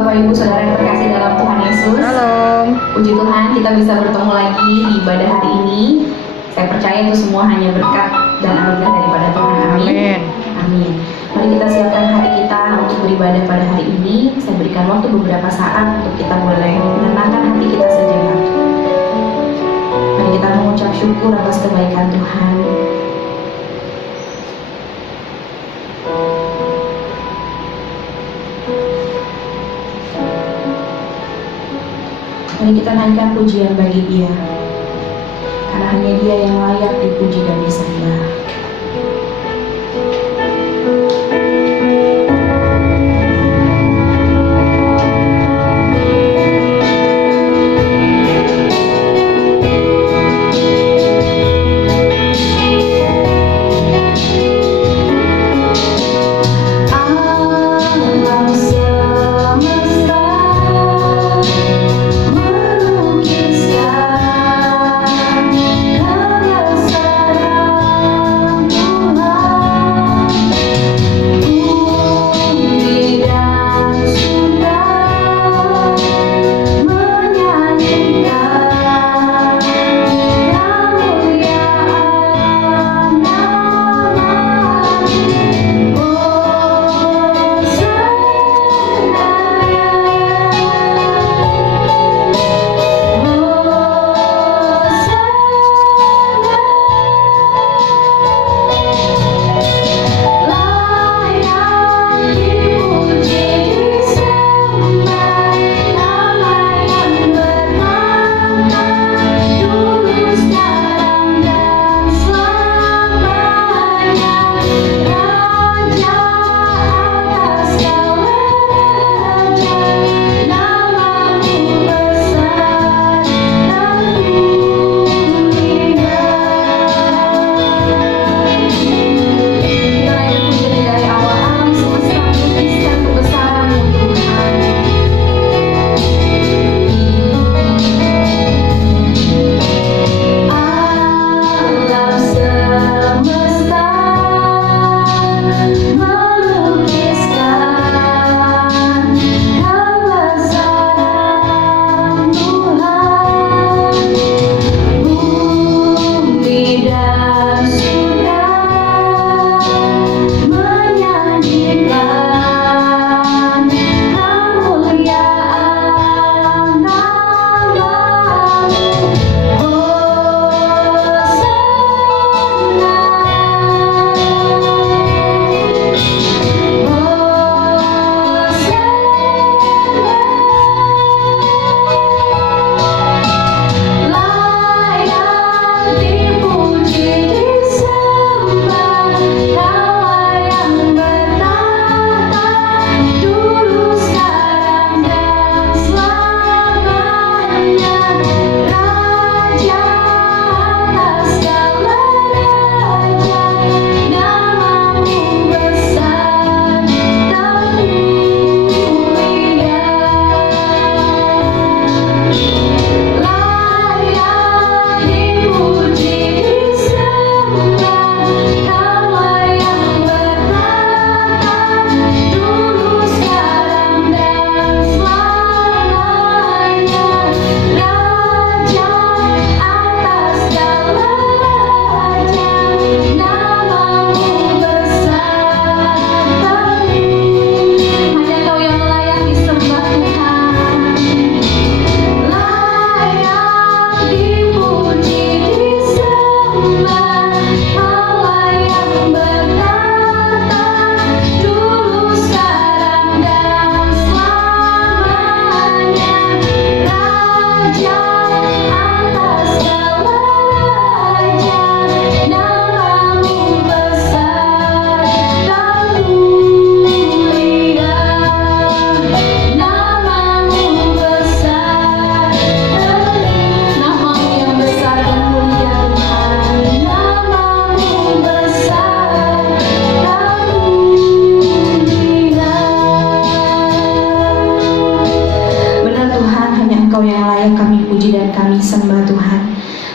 Bapak Ibu Saudara yang terkasih dalam Tuhan Yesus. Halo. Puji Tuhan kita bisa bertemu lagi di ibadah hari ini. Saya percaya itu semua hanya berkat dan anugerah daripada Tuhan. Amin. Amin. Amin. Mari kita siapkan hati kita untuk beribadah pada hari ini. Saya berikan waktu beberapa saat untuk kita boleh menenangkan hati kita sejenak. Mari kita mengucap syukur atas kebaikan Tuhan. Mari kita naikkan pujian bagi Dia, karena hanya Dia yang layak dipuji dan disembah.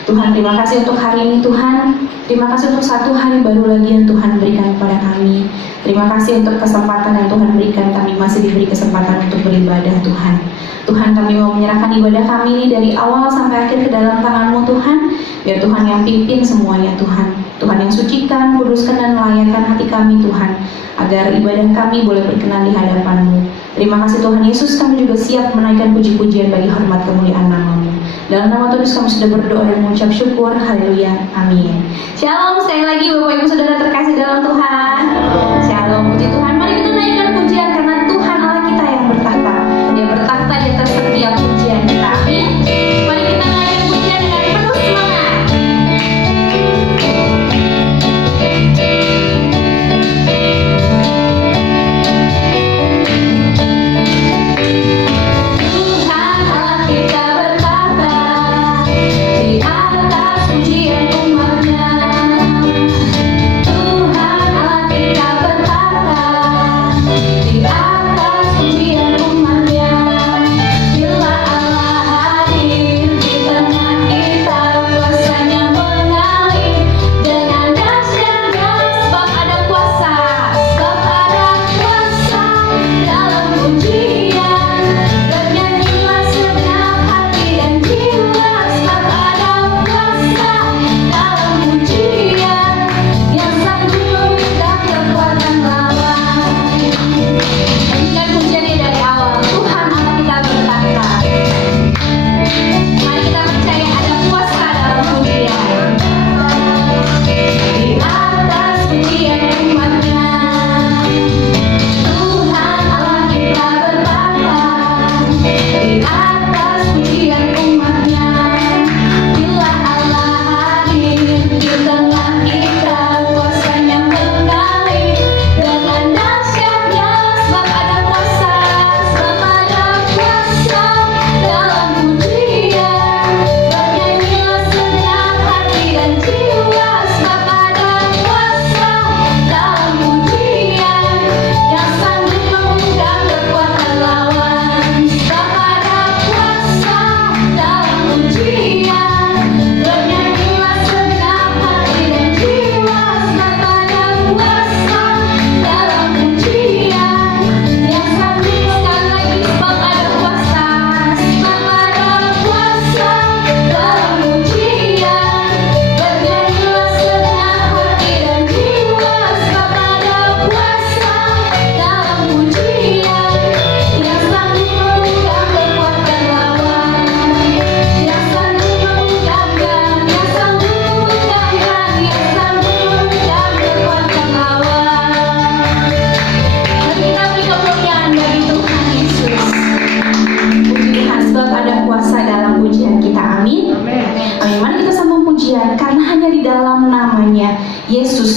Tuhan, terima kasih untuk hari ini Tuhan. Terima kasih untuk satu hari baru lagi yang Tuhan berikan kepada kami. Terima kasih untuk kesempatan yang Tuhan berikan. Kami masih diberi kesempatan untuk beribadah Tuhan. Tuhan, kami mau menyerahkan ibadah kami ini dari awal sampai akhir ke dalam tangan-Mu Tuhan. Biar Tuhan yang pimpin semuanya Tuhan. Tuhan yang sucikan, kuduskan dan melayakkan hati kami Tuhan. Agar ibadah kami boleh berkenan di hadapan-Mu. Terima kasih Tuhan Yesus, kami juga siap menaikkan puji-pujian bagi hormat kemuliaan nama-Mu. Dalam nama Tuhan Yesus kami sudah berdoa dan mengucap syukur. Haleluya. Amin. Shalom sekali lagi Bapak Ibu Saudara terkasih dalam Tuhan. Shalom, puji Tuhan. Mari kita naikkan pujian karena Tuhan Allah kita yang bertahta. Dia bertahta di atas setiap pujian kita. Amin. Mari kita naikkan pujian dengan penuh semangat.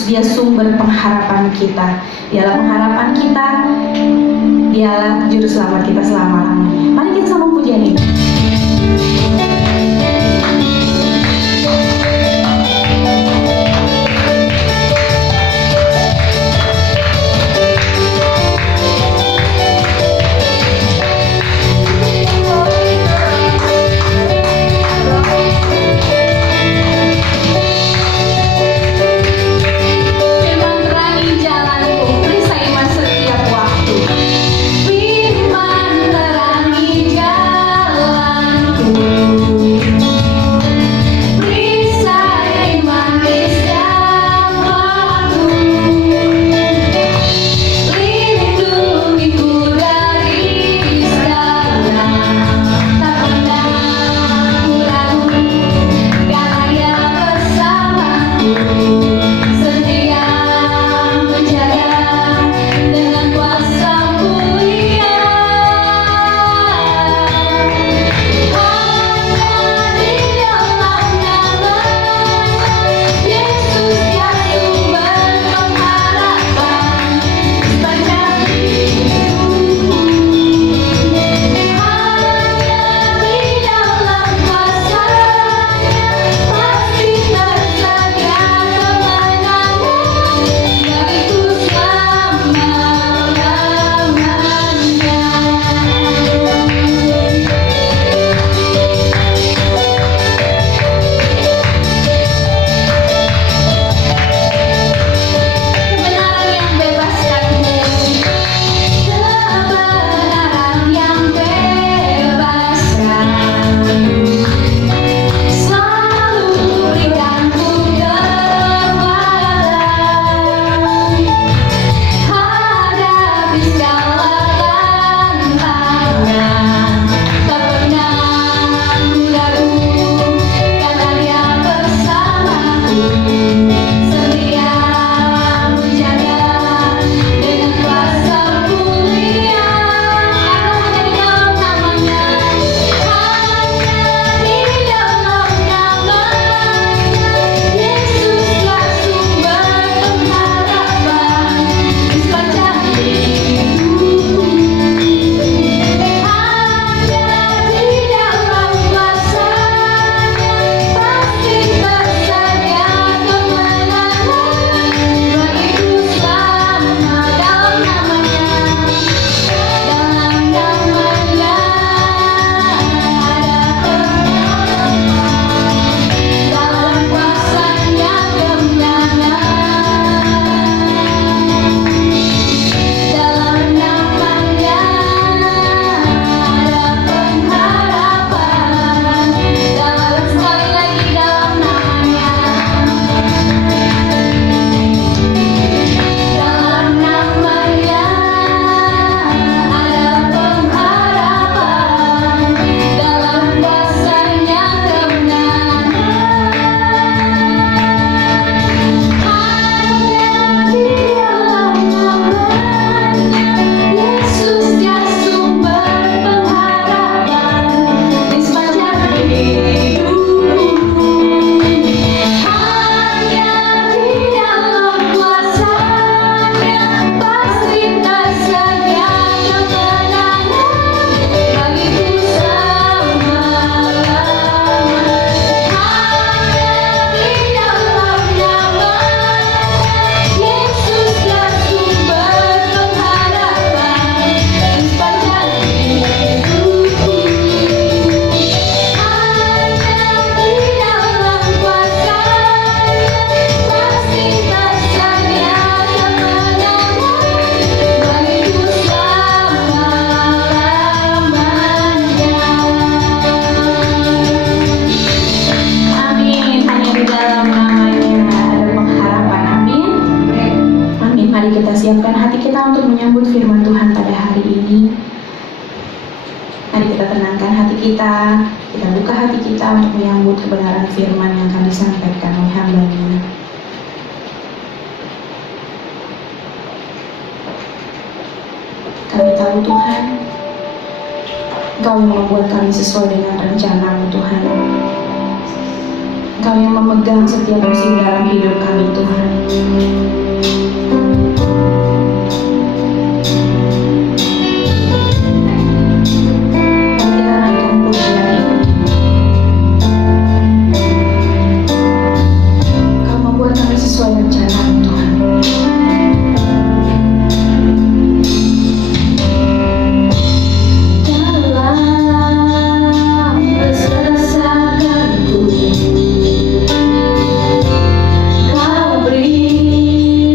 Dia sumber pengharapan kita. Dialah pengharapan kita. Dialah juru selamat kita selama-lamanya. Mari kita sambung pujian ini. Firman terangi jalan. siapkan hati kita untuk menyambut firman Tuhan pada hari ini. Mari kita tenangkan hati kita buka hati kita untuk menyambut kebenaran firman yang akan disampaikan oleh hamba-Nya. Kami tahu Tuhan, Engkau yang membuat kami sesuai dengan rencana-Mu Tuhan. Engkau yang memegang setiap musim dalam hidup kami Tuhan. Kau beri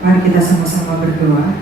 Mari kita sama-sama berdoa.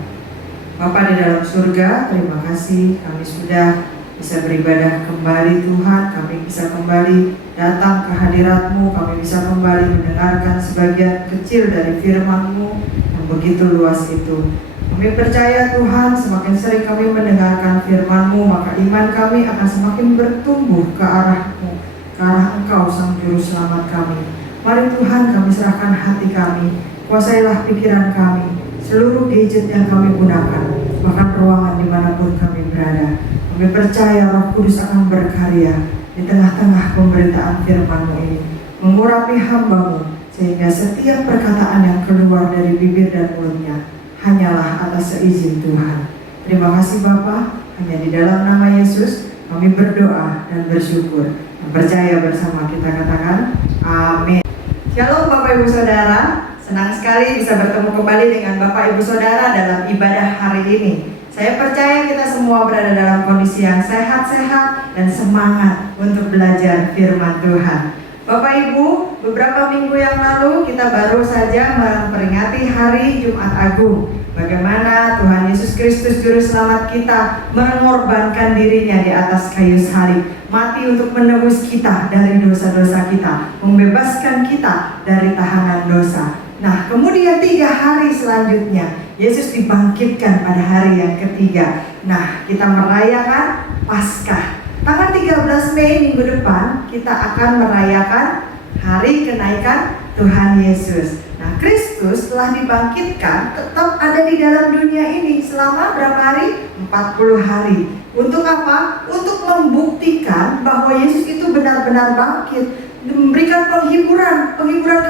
Bapa di dalam surga, terima kasih kami sudah bisa beribadah kembali Tuhan. Kami bisa kembali datang ke hadirat-Mu. Kami bisa kembali mendengarkan sebagian kecil dari firman-Mu yang begitu luas itu. Kami percaya Tuhan, semakin sering kami mendengarkan firman-Mu, maka iman kami akan semakin bertumbuh ke arah-Mu, ke arah Engkau Sang Juru Selamat kami. Mari Tuhan, kami serahkan hati kami, kuasailah pikiran kami, seluruh gadget yang kami gunakan, bahkan ruangan dimanapun kami berada. Kami percaya Roh Kudus akan berkarya di tengah-tengah pemberitaan firman-Mu ini, mengurapi hamba-Mu, sehingga setiap perkataan yang keluar dari bibir dan mulutnya hanyalah atas seizin Tuhan. Terima kasih Bapa, hanya di dalam nama Yesus kami berdoa dan bersyukur. Dan percaya bersama kita katakan, amin. Shalom Bapak Ibu Saudara, senang sekali bisa bertemu kembali dengan Bapak Ibu Saudara dalam ibadah hari ini. Saya percaya kita semua berada dalam kondisi yang sehat-sehat dan semangat untuk belajar firman Tuhan. Bapak Ibu, beberapa minggu yang lalu kita baru saja memperingati Hari Jumat Agung. Bagaimana Tuhan Yesus Kristus Juru Selamat kita mengorbankan dirinya di atas kayu salib, mati untuk menebus kita dari dosa-dosa kita, membebaskan kita dari tahanan dosa. Nah, kemudian 3 hari selanjutnya Yesus dibangkitkan pada hari yang ketiga. Nah, kita merayakan Paskah. Tanggal 13 Mei minggu depan kita akan merayakan hari kenaikan Tuhan Yesus. Nah, Kristus telah dibangkitkan tetap ada di dalam dunia ini selama berapa hari? 40 hari. Untuk apa? Untuk membuktikan bahwa Yesus itu benar-benar bangkit, memberikan penghiburan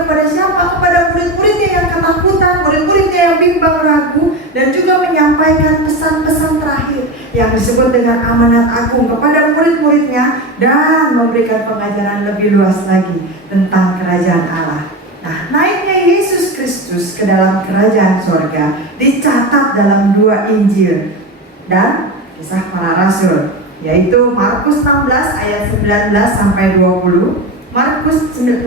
kepada siapa? Kepada murid-muridnya yang ketakutan, murid-muridnya yang bimbang ragu, dan juga menyampaikan pesan-pesan terakhir yang disebut dengan amanat agung kepada murid-muridnya, dan memberikan pengajaran lebih luas lagi tentang kerajaan Allah. Nah, naiknya Yesus Kristus ke dalam kerajaan sorga dicatat dalam 2 Injil dan Kisah Para Rasul, yaitu Markus 16 ayat 19 sampai 20. Markus 16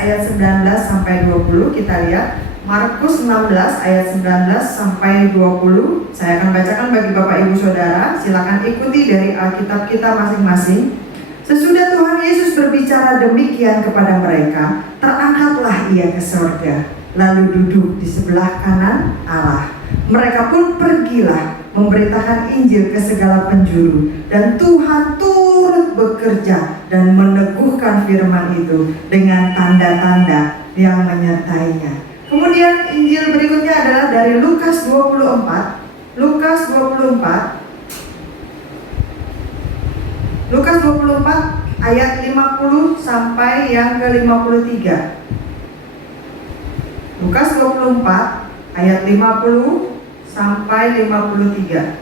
ayat 19 sampai 20, kita lihat Markus 16 ayat 19 sampai 20. Saya akan bacakan bagi Bapak Ibu Saudara, silakan ikuti dari Alkitab kita masing-masing. Sesudah Tuhan Yesus berbicara demikian kepada mereka, terangkatlah ia ke sorga, lalu duduk di sebelah kanan Allah. Mereka pun pergilah memberitakan Injil ke segala penjuru, dan Tuhan turut bekerja dan meneguhkan firman itu dengan tanda-tanda yang menyertainya. Kemudian Injil berikutnya adalah dari Lukas 24. Lukas 24 ayat 50 sampai yang ke-53. Lukas 24 ayat 50 sampai 53.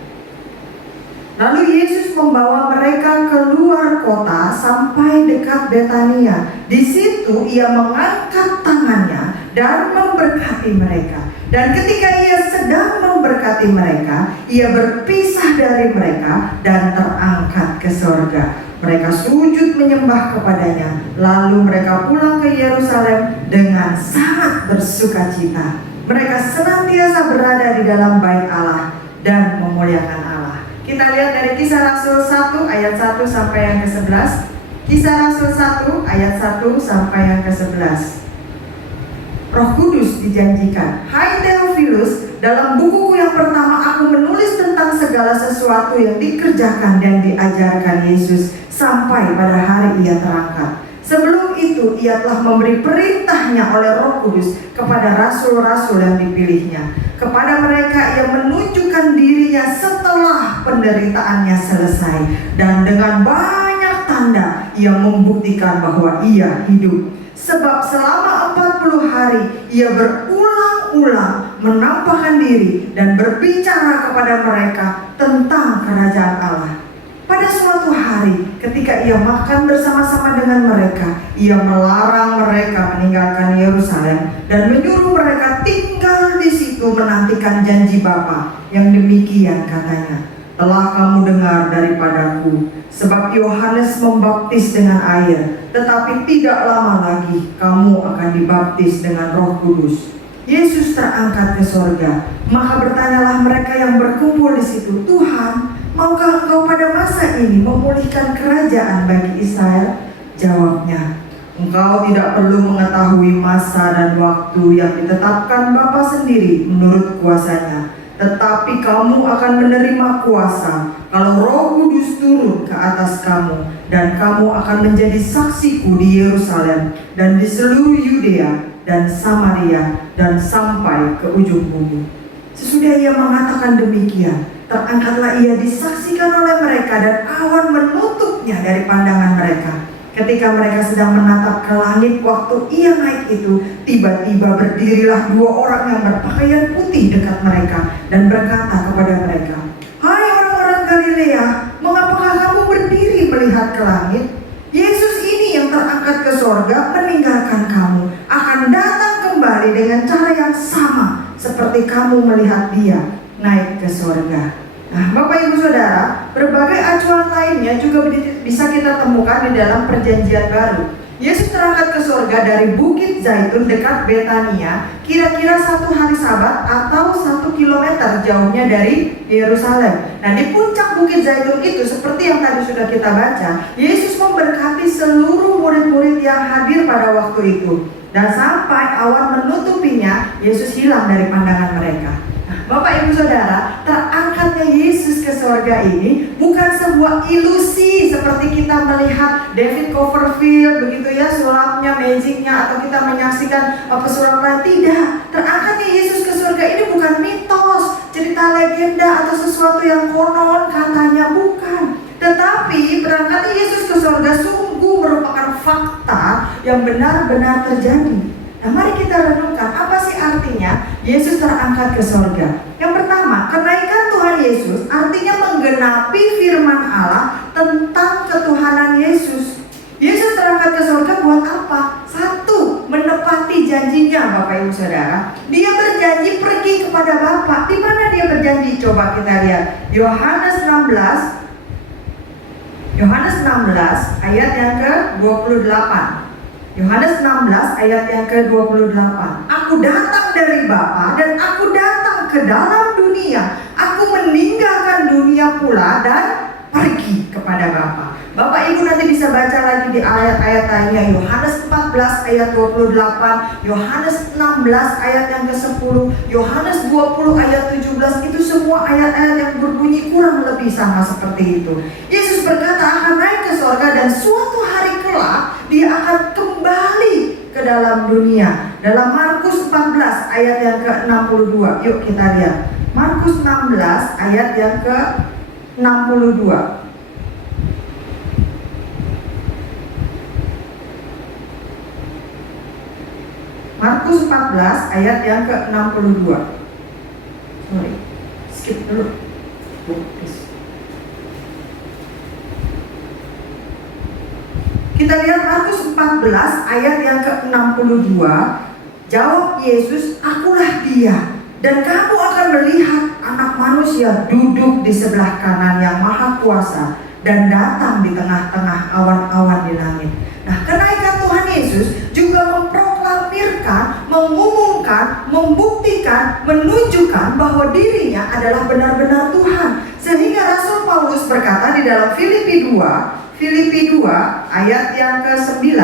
Lalu Yesus membawa mereka keluar kota sampai dekat Betania. Di situ ia mengangkat tangannya dan memberkati mereka. Dan ketika ia sedang memberkati mereka, ia berpisah dari mereka dan terangkat ke sorga. Mereka sujud menyembah kepadanya. Lalu mereka pulang ke Yerusalem dengan sangat bersukacita. Mereka senantiasa berada di dalam bait Allah dan memuliakan Allah. Kita lihat dari Kisah Rasul 1 ayat 1 sampai yang ke-11. Kisah Rasul 1 ayat 1 sampai yang ke-11. Roh Kudus dijanjikan, "Hai Theophilus, dalam bukuku yang pertama aku menulis tentang segala sesuatu yang dikerjakan dan diajarkan Yesus sampai pada hari ia terangkat. Sebelum itu ia telah memberi perintahnya oleh Roh Kudus kepada rasul-rasul yang dipilihnya. Kepada mereka ia menunjukkan dirinya setelah penderitaannya selesai, dan dengan banyak tanda ia membuktikan bahwa ia hidup. Sebab selama 40 hari ia berulang-ulang menampakkan diri dan berbicara kepada mereka tentang kerajaan Allah. Pada suatu hari ketika ia makan bersama-sama dengan mereka, ia melarang mereka meninggalkan Yerusalem dan menyuruh mereka tinggal di situ menantikan janji Bapa, yang demikian katanya, "Telah kamu dengar daripadaku, sebab Yohanes membaptis dengan air, tetapi tidak lama lagi kamu akan dibaptis dengan Roh Kudus." Yesus terangkat ke sorga. Maka bertanyalah mereka yang berkumpul di situ, "Tuhan, maukah Engkau pada masa ini memulihkan kerajaan bagi Israel?" Jawabnya, "Engkau tidak perlu mengetahui masa dan waktu yang ditetapkan Bapa sendiri menurut kuasanya. Tetapi kamu akan menerima kuasa kalau Roh Kudus turun ke atas kamu, dan kamu akan menjadi saksiku di Yerusalem dan di seluruh Yudea dan Samaria dan sampai ke ujung bumi." Sesudah ia mengatakan demikian, terangkatlah ia disaksikan oleh mereka, dan awan menutupnya dari pandangan mereka. Ketika mereka sedang menatap ke langit waktu ia naik itu, tiba-tiba berdirilah 2 orang yang berpakaian putih dekat mereka dan berkata kepada mereka, "Hai orang-orang Galilea, mengapakah kamu berdiri melihat ke langit? Yesus ini yang terangkat ke sorga meninggalkan kamu, akan datang kembali dengan cara yang sama seperti kamu melihat dia naik ke sorga." Nah, Bapak Ibu Saudara, berbagai acuan lainnya juga bisa kita temukan di dalam Perjanjian Baru. Yesus terangkat ke sorga dari Bukit Zaitun dekat Betania, kira-kira 1 hari Sabat atau 1 kilometer jauhnya dari Yerusalem. Nah, di puncak Bukit Zaitun itu, seperti yang tadi sudah kita baca, Yesus memberkati seluruh murid-murid yang hadir pada waktu itu. Dan sampai awan menutupinya, Yesus hilang dari pandangan mereka. Bapak Ibu Saudara, terangkatnya Yesus ke sorga ini bukan sebuah ilusi seperti kita melihat David Copperfield begitu ya, sulapnya, magicnya, atau kita menyaksikan pesulap lain. Tidak, terangkatnya Yesus ke sorga ini bukan mitos, cerita legenda atau sesuatu yang konon katanya, bukan. Tetapi berangkatnya Yesus ke sorga sungguh merupakan fakta yang benar-benar terjadi. Nah, mari kita renungkan, apa sih artinya Yesus terangkat ke sorga? Yang pertama, kenaikan Tuhan Yesus artinya menggenapi firman Allah tentang ketuhanan Yesus. Yesus terangkat ke sorga buat apa? 1, menepati janjinya, Bapak Ibu Saudara. Dia berjanji pergi kepada Bapa. Di mana dia berjanji? Coba kita lihat Yohanes 16 ayat yang ke-28. Yohanes 16 ayat yang ke-28. "Aku datang dari Bapa dan aku datang ke dalam dunia. Aku meninggalkan dunia pula dan pergi kepada Bapa." Bapak Ibu nanti bisa baca lagi di ayat-ayat lainnya. Yohanes 14 ayat 28, Yohanes 16 ayat yang ke-10, Yohanes 20 ayat 17. Itu semua ayat-ayat yang berbunyi kurang lebih sama seperti itu. Yesus berkata akan naik ke sorga, dan suatu hari kelak dia akan kembali ke dalam dunia. Dalam Markus 14 ayat yang ke-62. Yuk kita lihat Markus 16 ayat yang ke-62. Markus 14 ayat yang ke-62. Sorry, skip dulu. Kita lihat Markus 14 ayat yang ke-62. Jawab Yesus, "Akulah dia, dan kamu akan melihat Anak Manusia duduk di sebelah kanan yang Maha Kuasa dan datang di tengah-tengah awan-awan di langit." Nah, kenaikan Tuhan Yesus juga memproklamirkan, mengumumkan, membuktikan, menunjukkan bahwa dirinya adalah benar-benar Tuhan. Sehingga Rasul Paulus berkata di dalam Filipi 2 ayat yang ke-9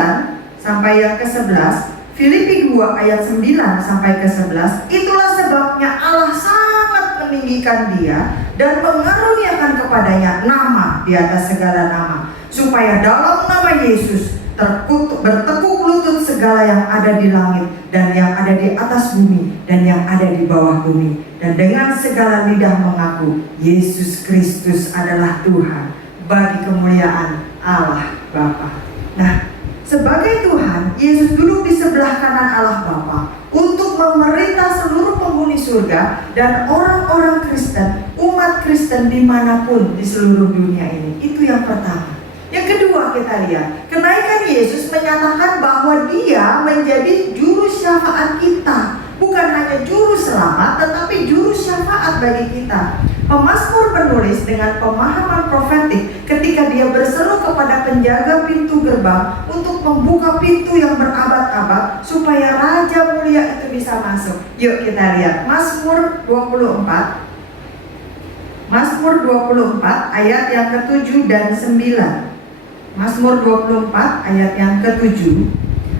sampai yang ke-11. Filipi 2 ayat 9 sampai ke-11. "Itulah sebabnya Allah sangat meninggikan dia dan mengaruniakan kepadanya nama di atas segala nama, supaya dalam nama Yesus bertekuk lutut segala yang ada di langit dan yang ada di atas bumi dan yang ada di bawah bumi, dan dengan segala lidah mengaku Yesus Kristus adalah Tuhan, bagi kemuliaan Allah Bapa." Nah, sebagai Tuhan, Yesus duduk di sebelah kanan Allah Bapa untuk memerintah seluruh penghuni surga dan orang-orang Kristen, umat Kristen dimanapun di seluruh dunia ini. Itu yang pertama. Yang kedua, kita lihat kenaikan Yesus menyatakan bahwa dia menjadi juru syafaat kita bukan hanya juru selamat, tetapi juru syafaat bagi kita. Pemazmur menulis dengan pemahaman profetik ketika dia berseru kepada penjaga pintu gerbang untuk membuka pintu yang berabad-abad supaya Raja Mulia itu bisa masuk. Yuk kita lihat Mazmur 24. Mazmur 24 ayat yang ke-7 dan 9. Mazmur 24 ayat yang ke-7.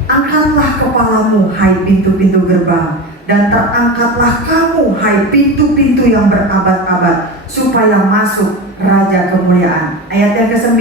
Angkatlah kepalamu, hai pintu-pintu gerbang, dan terangkatlah kamu, hai pintu-pintu yang berabad-abad, supaya masuk Raja Kemuliaan. Ayat yang ke-9.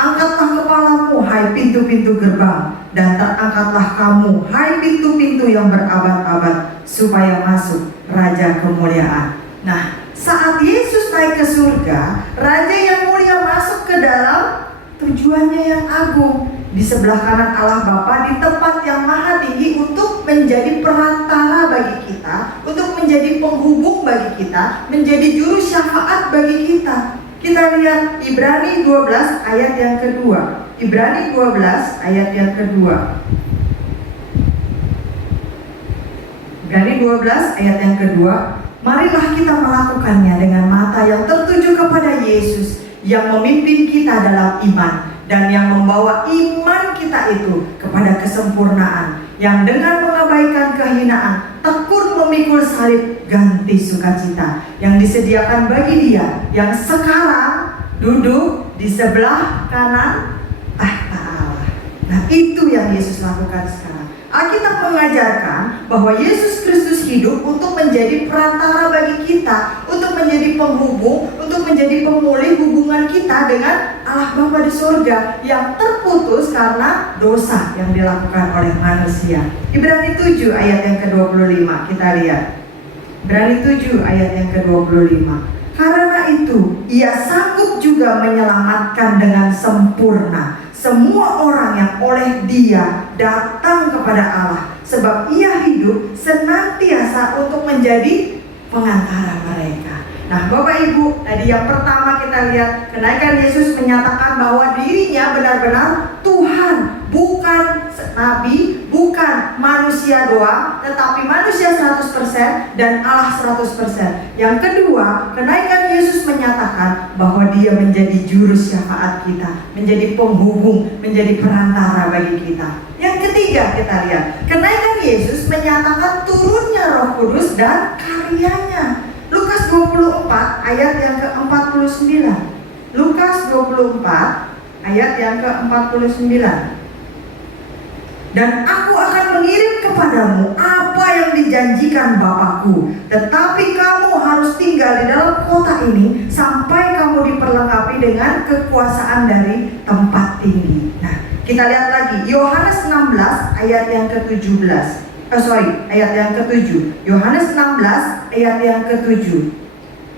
Angkatlah kepalamu, hai pintu-pintu gerbang, dan terangkatlah kamu, hai pintu-pintu yang berabad-abad, supaya masuk Raja Kemuliaan. Nah, saat Yesus naik ke surga, Raja yang mulia masuk ke dalam tujuannya yang agung, di sebelah kanan Allah Bapa, di tempat yang maha tinggi, untuk menjadi perantara bagi kita, untuk menjadi penghubung bagi kita, menjadi juru syafaat bagi kita. Kita lihat Ibrani 12 ayat yang kedua. Ibrani 12 ayat yang kedua. Ibrani 12 ayat yang kedua. Marilah kita melakukannya dengan mata yang tertuju kepada Yesus, yang memimpin kita dalam iman, dan yang membawa iman kita itu kepada kesempurnaan, yang dengan mengabaikan kehinaan tekun memikul salib, ganti sukacita yang disediakan bagi Dia yang sekarang duduk di sebelah kanan tahta Allah. Nah, itu yang Yesus lakukan sekarang. Alkitab mengajarkan bahwa Yesus Kristus hidup untuk menjadi perantara bagi kita, untuk menjadi penghubung, untuk menjadi pemulih hubungan kita dengan Allah Bapa di surga yang terputus karena dosa yang dilakukan oleh manusia. Ibrani 7 ayat yang ke-25, kita lihat. Ibrani 7 ayat yang ke-25. Karena itu, Ia sanggup juga menyelamatkan dengan sempurna semua orang yang oleh Dia datang kepada Allah, sebab Ia hidup senantiasa untuk menjadi pengantara mereka. Nah, Bapak Ibu, tadi yang pertama kita lihat, kenaikan Yesus menyatakan bahwa dirinya benar-benar Tuhan, bukan nabi, bukan manusia doang, tetapi manusia 100% dan Allah 100%. Yang kedua, kenaikan Yesus menyatakan bahwa Dia menjadi juru syafaat kita, menjadi penghubung, menjadi perantara bagi kita. Yang ketiga, kita lihat, kenaikan Yesus menyatakan turunnya Roh Kudus dan karyanya. Lukas 24 ayat yang ke-49. Lukas 24 ayat yang ke-49. Dan aku akan mengirim kepadamu apa yang dijanjikan Bapakku, tetapi kamu harus tinggal di dalam kota ini sampai kamu diperlengkapi dengan kekuasaan dari tempat tinggi. Nah, kita lihat lagi Yohanes 16 ayat yang ke-17. Ayat yang ke-7. Yohanes 16 ayat yang ke-7.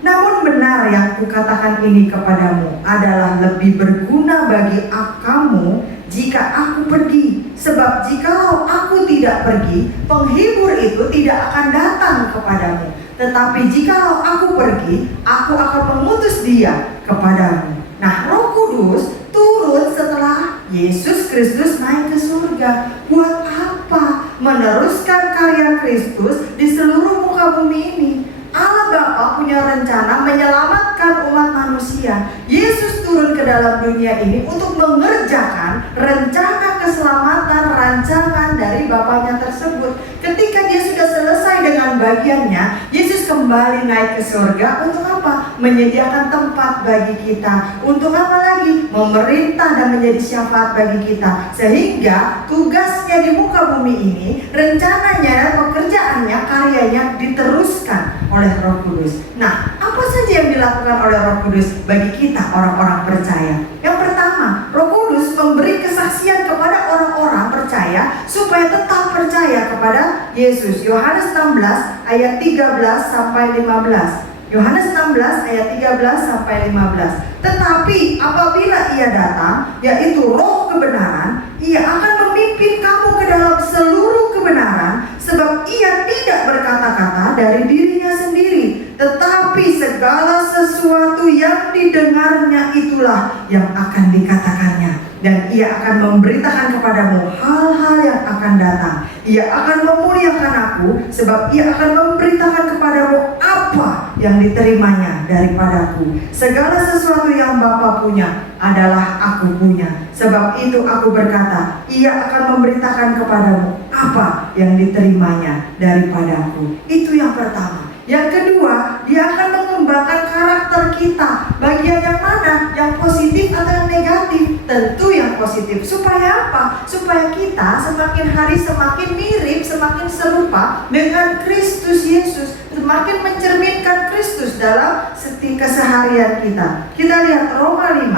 Namun benar yang kukatakan ini kepadamu adalah lebih berguna bagi kamu jika aku pergi. Sebab jikalau aku tidak pergi, penghibur itu tidak akan datang kepadamu. Tetapi jikalau aku pergi, aku akan mengutus Dia kepadamu. Nah, Roh Kudus turun setelah Yesus Kristus naik ke surga. Buat apa? Meneruskan karya Kristus di seluruh muka bumi ini. Allah Bapa punya rencana menyelamatkan umat manusia. Yesus turun ke dalam dunia ini untuk mengerjakan rencana keselamatan, rancangan dari Bapaknya tersebut. Ketika Dia sudah selesai dengan bagiannya, Yesus kembali naik ke surga. Untuk apa? Menyediakan tempat bagi kita. Untuk apa lagi? Memerintah dan menjadi syafaat bagi kita. Sehingga tugasnya di muka bumi ini, rencananya, pekerjaannya, karyanya diteruskan oleh Roh Kudus. Nah, apa saja yang dilakukan oleh Roh Kudus bagi kita orang-orang percaya? Yang pertama, Roh Kudus memberi kesaksian kepada orang-orang percaya supaya tetap percaya kepada Yesus. Yohanes 16 ayat 13 sampai 15. Yohanes 16 ayat 13 sampai 15. Tetapi apabila Ia datang, yaitu Roh kebenaran, Ia akan memimpin kamu ke dalam seluruh kebenaran, sebab Ia tidak berkata-kata dari dirinya sendiri, tetapi segala sesuatu yang didengarnya itulah yang akan dikatakannya. Dan Ia akan memberitakan kepadamu hal-hal yang akan datang. Ia akan memuliakan Aku, kepadaku, sebab ia akan memberitakan kepadamu apa yang diterimanya daripadaku. Segala sesuatu yang Bapa punya adalah aku punya. Sebab itu aku berkata, ia akan memberitakan kepadamu apa yang diterimanya daripadaku. Itu yang pertama. Yang kedua, dia akan mengembangkan karakter kita. Bagian yang mana? Yang positif atau yang negatif? Tentu yang positif. Supaya apa? Supaya kita semakin hari semakin mirip, semakin serupa dengan Kristus Yesus. Semakin mencerminkan Kristus dalam setiap keseharian kita. Kita lihat Roma 5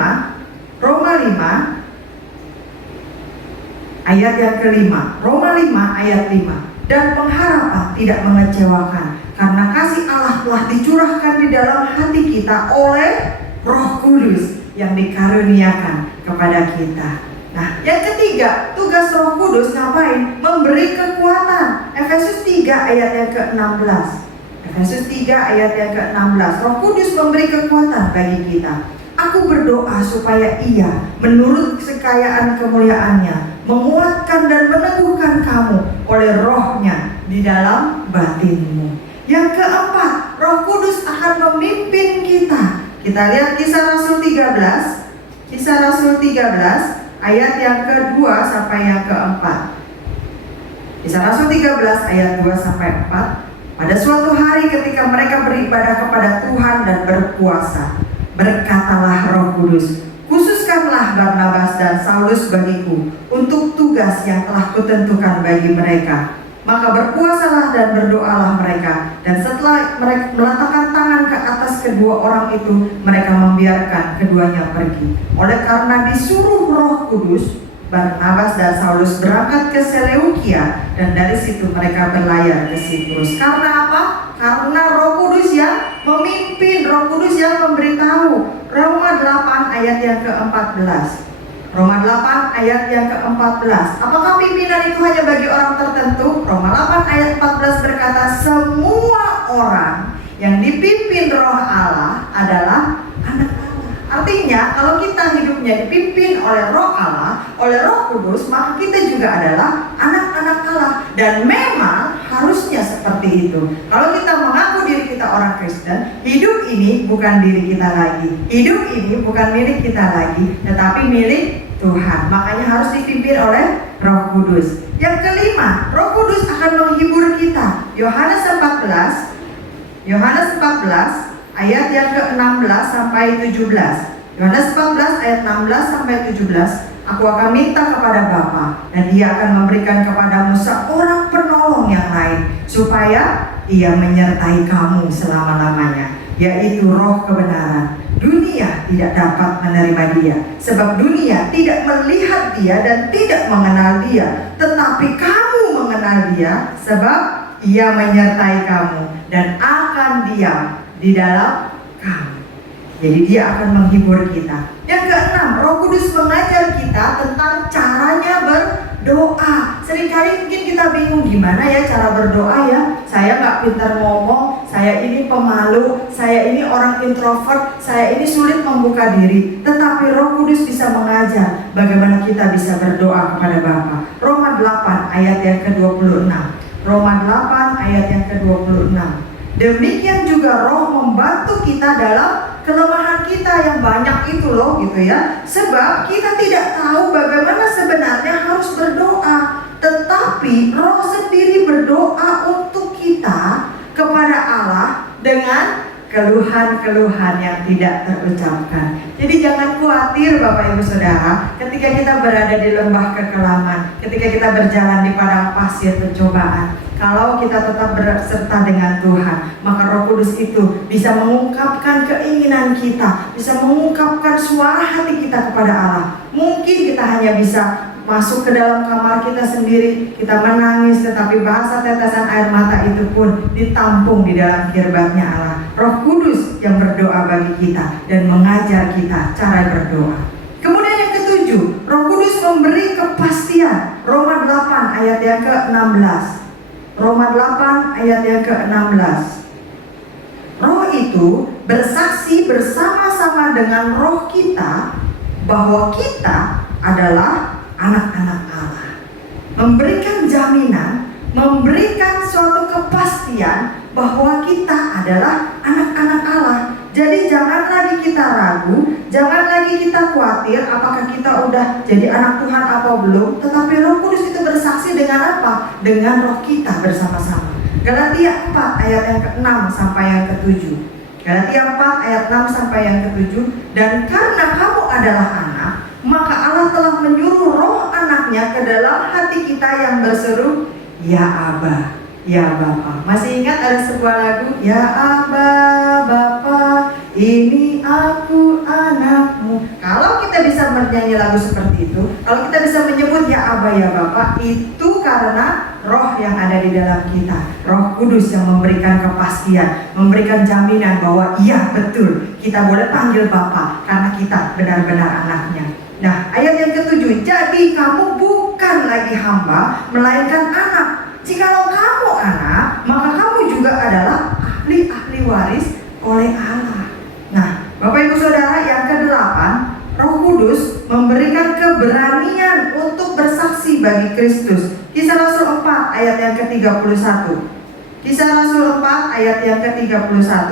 ayat yang kelima. Roma 5 ayat 5. Dan pengharapan tidak mengecewakan, karena kasih Allah telah dicurahkan di dalam hati kita oleh Roh Kudus yang dikaruniakan kepada kita. Nah, yang ketiga, tugas Roh Kudus ngapain? Memberi kekuatan. Efesus 3 ayat yang ke-16. Efesus 3 ayat yang ke-16. Roh Kudus memberi kekuatan bagi kita. Aku berdoa supaya ia menurut kekayaan kemuliaannya menguatkan dan meneguhkan kamu oleh rohnya di dalam batinmu. Yang keempat, Roh Kudus akan memimpin kita. Kita lihat Kisah Rasul 13. Kisah Rasul 13 ayat yang kedua sampai yang keempat. Kisah Rasul 13 ayat 2 sampai 4. Pada suatu hari ketika mereka beribadah kepada Tuhan dan berpuasa, berkatalah Roh Kudus, khususkanlah Barnabas dan Saulus bagiku untuk tugas yang telah kutentukan bagi mereka. Maka berpuasalah dan berdoalah mereka. Dan setelah mereka meletakkan tangan ke atas kedua orang itu, mereka membiarkan keduanya pergi. Oleh karena disuruh Roh Kudus, Barnabas dan Saulus berangkat ke Seleukia, dan dari situ mereka berlayar ke Siprus. Karena apa? Karena Roh Kudus yang memimpin, Roh Kudus yang memberitahu. Roma 8 ayat yang ke-14. Roma 8 ayat yang ke-14. Apakah pimpinan itu hanya bagi orang tertentu? Roma 8 ayat 14 berkata, semua orang yang dipimpin Roh Allah adalah anak Allah. Artinya, kalau kita hidupnya dipimpin oleh Roh Allah, oleh Roh Kudus, maka kita juga adalah anak-anak Allah. Dan memang harusnya seperti itu. Kalau kita mengaku diri kita orang Kristen, hidup ini bukan diri kita lagi. Hidup ini bukan milik kita lagi, tetapi milik Tuhan. Makanya harus dipimpin oleh Roh Kudus. Yang kelima, Roh Kudus akan menghibur kita. Yohanes 14 ayat yang ke-16 sampai 17. Yohanes 14 ayat 16 sampai 17. Aku akan minta kepada Bapa, dan Dia akan memberikan kepadamu seorang penolong yang lain, supaya Ia menyertai kamu selama-lamanya, yaitu Roh kebenaran. Dunia tidak dapat menerima Dia, sebab dunia tidak melihat Dia dan tidak mengenal Dia. Tetapi kamu mengenal Dia, sebab Ia menyertai kamu dan akan diam di dalam kamu. Jadi Dia akan menghibur kita. Yang keenam, Roh Kudus mengajar kita tentang caranya berdoa. Seringkali mungkin kita bingung gimana ya cara berdoa ya. Saya nggak pintar ngomong, saya ini pemalu, saya ini orang introvert, saya ini sulit membuka diri. Tetapi Roh Kudus bisa mengajar bagaimana kita bisa berdoa kepada Bapa. Roma 8 ayat yang ke-26. Roma 8 ayat yang ke-26. Demikian juga Roh membantu kita dalam kelemahan kita yang banyak itu loh gitu ya. Sebab kita tidak tahu bagaimana sebenarnya harus berdoa, tetapi Roh sendiri berdoa untuk kita kepada Allah dengan keluhan-keluhan yang tidak terucapkan. Jadi jangan khawatir Bapak Ibu Saudara, ketika kita berada di lembah kekelaman, ketika kita berjalan di padang pasir pencobaan, kalau kita tetap berserta dengan Tuhan, maka Roh Kudus itu bisa mengungkapkan keinginan kita, bisa mengungkapkan suara hati kita kepada Allah. Mungkin kita hanya bisa masuk ke dalam kamar kita sendiri, kita menangis, tetapi bahasa tetesan air mata itu pun ditampung di dalam kirbatnya Allah. Roh Kudus yang berdoa bagi kita dan mengajar kita cara berdoa. Kemudian yang ketujuh, Roh Kudus memberi kepastian. Roma 8 ayat yang ke-16. Roma 8 ayat yang ke-16. Roh itu bersaksi bersama-sama dengan roh kita bahwa kita adalah anak-anak Allah, memberikan jaminan memberikan suatu kepastian bahwa kita adalah anak-anak Allah. Jadi jangan lagi kita ragu, jangan lagi kita khawatir apakah kita udah jadi anak Tuhan atau belum. Tetapi Roh Kudus itu bersaksi dengan apa? Dengan roh kita bersama-sama. Galatia 4 ayat yang ke-6 sampai yang ke-7. Galatia 4 ayat 6 sampai yang ke-7. Dan karena kamu adalah anak, maka Allah telah menyuruh roh anaknya ke dalam hati kita yang berseru, Ya Aba, Ya Bapa. Masih ingat ada sebuah lagu, Ya Aba Bapa, ini aku anakmu. Kalau kita bisa bernyanyi lagu seperti itu, kalau kita bisa menyebut Ya Aba Ya Bapa, itu karena roh yang ada di dalam kita, Roh Kudus yang memberikan kepastian, memberikan jaminan bahwa iya betul, kita boleh panggil Bapa karena kita benar-benar anaknya. Nah, ayat yang ke-7, jadi kamu bukan lagi hamba, melainkan anak. Jikalau kamu anak, maka kamu juga adalah ahli-ahli waris oleh Allah. Nah, Bapak Ibu Saudara, yang ke-8, Roh Kudus memberikan keberanian untuk bersaksi bagi Kristus. Kisah Rasul 4 ayat yang ke-31. Kisah Rasul 4 ayat yang ke-31.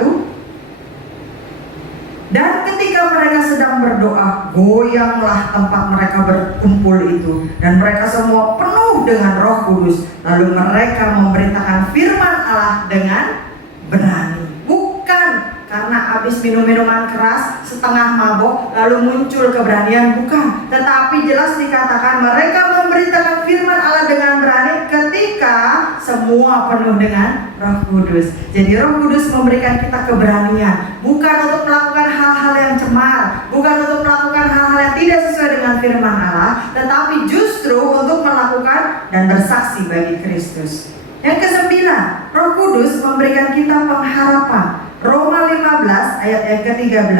Dan ketika mereka sedang berdoa, goyanglah tempat mereka berkumpul itu, dan mereka semua penuh dengan Roh Kudus. Lalu mereka memberitakan firman Allah dengan berani. Bukan karena habis minum minuman keras, setengah mabok, lalu muncul keberanian, bukan. Tetapi jelas dikatakan mereka memberitakan firman Allah dengan berani ketika semua penuh dengan Roh Kudus. Jadi Roh Kudus memberikan kita keberanian, bukan untuk melakukan hal-hal yang cemar, bukan untuk melakukan hal-hal yang tidak sesuai dengan firman Allah, tetapi justru untuk melakukan dan bersaksi bagi Kristus. Yang ke-9, Roh Kudus memberikan kita pengharapan. Roma 15 ayat yang ke-13.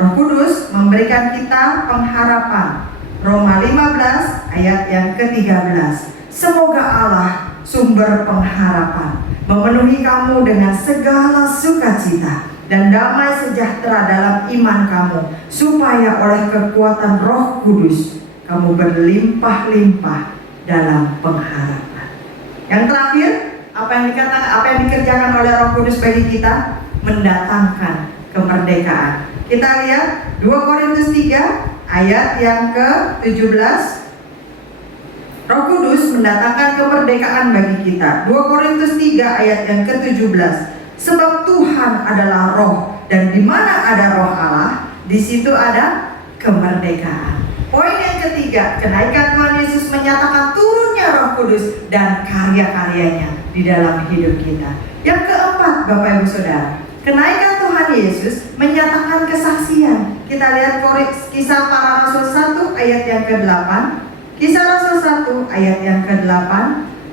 Roh Kudus memberikan kita pengharapan. Roma 15 ayat yang ke-13. Semoga Allah, sumber pengharapan, memenuhi kamu dengan segala sukacita dan damai sejahtera dalam iman kamu, supaya oleh kekuatan Roh Kudus kamu berlimpah-limpah dalam pengharapan. Yang terakhir, apa yang dikerjakan oleh Roh Kudus bagi kita? Mendatangkan kemerdekaan. Kita lihat 2 Korintus 3 ayat yang ke-17. Roh Kudus mendatangkan kemerdekaan bagi kita. 2 Korintus 3 ayat yang ke-17. Sebab Tuhan adalah roh, dan di mana ada roh Allah, di situ ada kemerdekaan. Poin yang ketiga, kenaikan Tuhan Yesus menyatakan turunnya Roh Kudus dan karya-karyanya di dalam hidup kita. Yang keempat, Bapak Ibu Saudara, kenaikan Tuhan Yesus menyatakan kesaksian. Kita lihat Kisah Para Rasul 1 ayat yang ke-8. Kisah Rasul 1 ayat yang ke-8.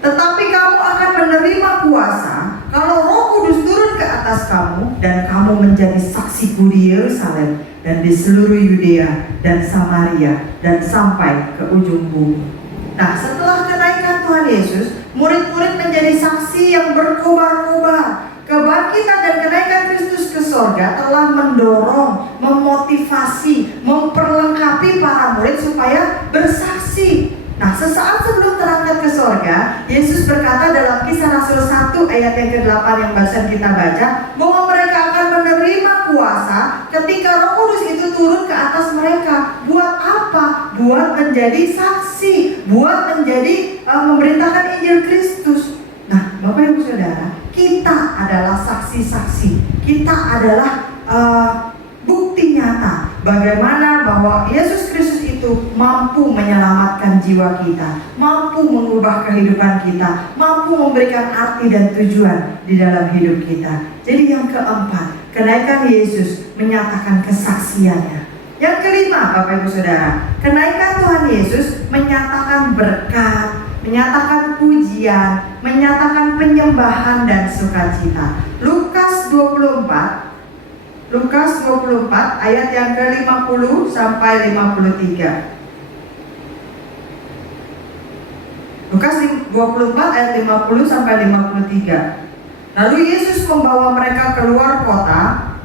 Tetapi kamu akan menerima kuasa kalau Roh Kudus turun ke atas kamu, dan kamu menjadi saksiku di Yerusalem dan di seluruh Yudea dan Samaria dan sampai ke ujung bumi. Nah, setelah kenaikan Tuhan Yesus, murid-murid menjadi saksi yang berkobar-kobar. Kebangkitan dan kenaikan Kristus ke sorga telah mendorong, memotivasi, memperlengkapi para murid supaya bersaksi. Nah, sesaat sebelum terangkat ke sorga, Yesus berkata dalam Kisah Rasul 1 ayat yang ke-8 yang barusan kita baca, bahwa mereka akan menerima kuasa ketika Roh Kudus itu turun ke atas mereka. Buat apa? Buat menjadi saksi, buat menjadi memberitakan Injil Kristus. Nah, Bapak Ibu Saudara, kita adalah saksi-saksi. Kita adalah bukti nyata bagaimana bahwa Yesus Kristus itu mampu menyelamatkan jiwa kita, mampu mengubah kehidupan kita, mampu memberikan arti dan tujuan di dalam hidup kita. Jadi yang keempat, kenaikan Yesus menyatakan kesaksiannya. Yang kelima, Bapak Ibu Saudara, kenaikan Tuhan Yesus menyatakan berkat, menyatakan pujian, menyatakan penyembahan dan sukacita. Lukas 24 ayat yang ke-50 sampai 53. Lukas 24 ayat 50 sampai 53. Lalu Yesus membawa mereka keluar kota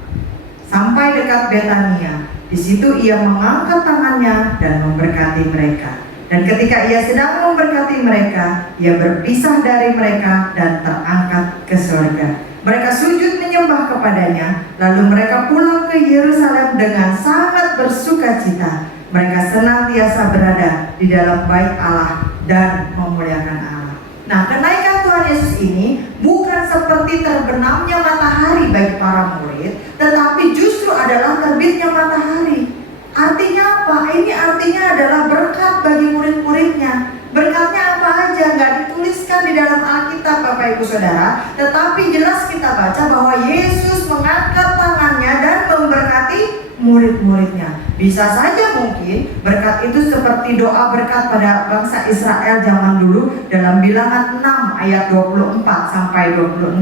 sampai dekat Betania. Di situ ia mengangkat tangannya dan memberkati mereka. Dan ketika ia sedang memberkati mereka, ia berpisah dari mereka dan terangkat ke surga. Mereka sujud menyembah kepadanya, lalu mereka pulang ke Yerusalem dengan sangat bersukacita. Mereka senantiasa berada di dalam bait Allah dan memuliakan Allah. Nah, kenaikan Tuhan Yesus ini bukan seperti terbenamnya matahari bagi para murid, tetapi justru adalah terbitnya matahari. Artinya apa? Ini artinya adalah berkat bagi murid-muridnya. Berkatnya apa aja? Gak dituliskan di dalam Alkitab Bapak Ibu Saudara, tetapi jelas kita baca bahwa Yesus mengangkat tangannya dan memberkati murid-muridnya. Bisa saja mungkin berkat itu seperti doa berkat pada bangsa Israel zaman dulu dalam Bilangan 6 ayat 24 sampai 26.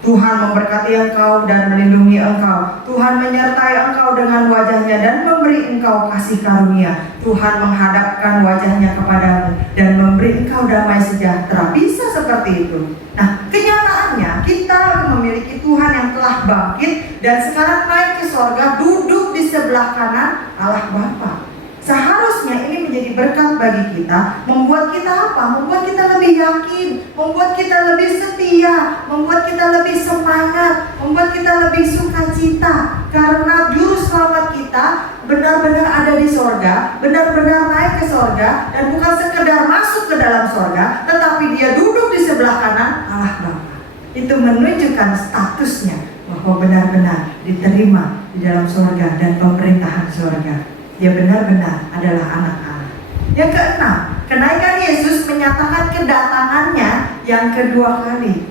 Tuhan memberkati engkau dan melindungi engkau. Tuhan menyertai engkau dengan wajahnya dan memberi engkau kasih karunia. Tuhan menghadapkan wajahnya kepadamu dan memberi engkau damai sejahtera. Bisa seperti itu. Nah, kenyataannya kita memiliki Tuhan yang telah bangkit dan sekarang naik ke sorga, duduk di sebelah kanan Allah Bapa. Seharusnya ini menjadi berkat bagi kita, membuat kita apa? Membuat kita lebih yakin, membuat kita lebih setia, membuat kita lebih semangat, membuat kita lebih sukacita. Karena juru selamat kita benar-benar ada di sorga, benar-benar naik ke sorga, dan bukan sekedar masuk ke dalam sorga, tetapi dia duduk di sebelah kanan Allah Bapa. Itu menunjukkan statusnya bahwa benar-benar diterima di dalam sorga dan pemerintahan sorga. Dia benar-benar adalah anak Allah. Yang keenam, kenaikan Yesus menyatakan kedatangannya yang kedua kali.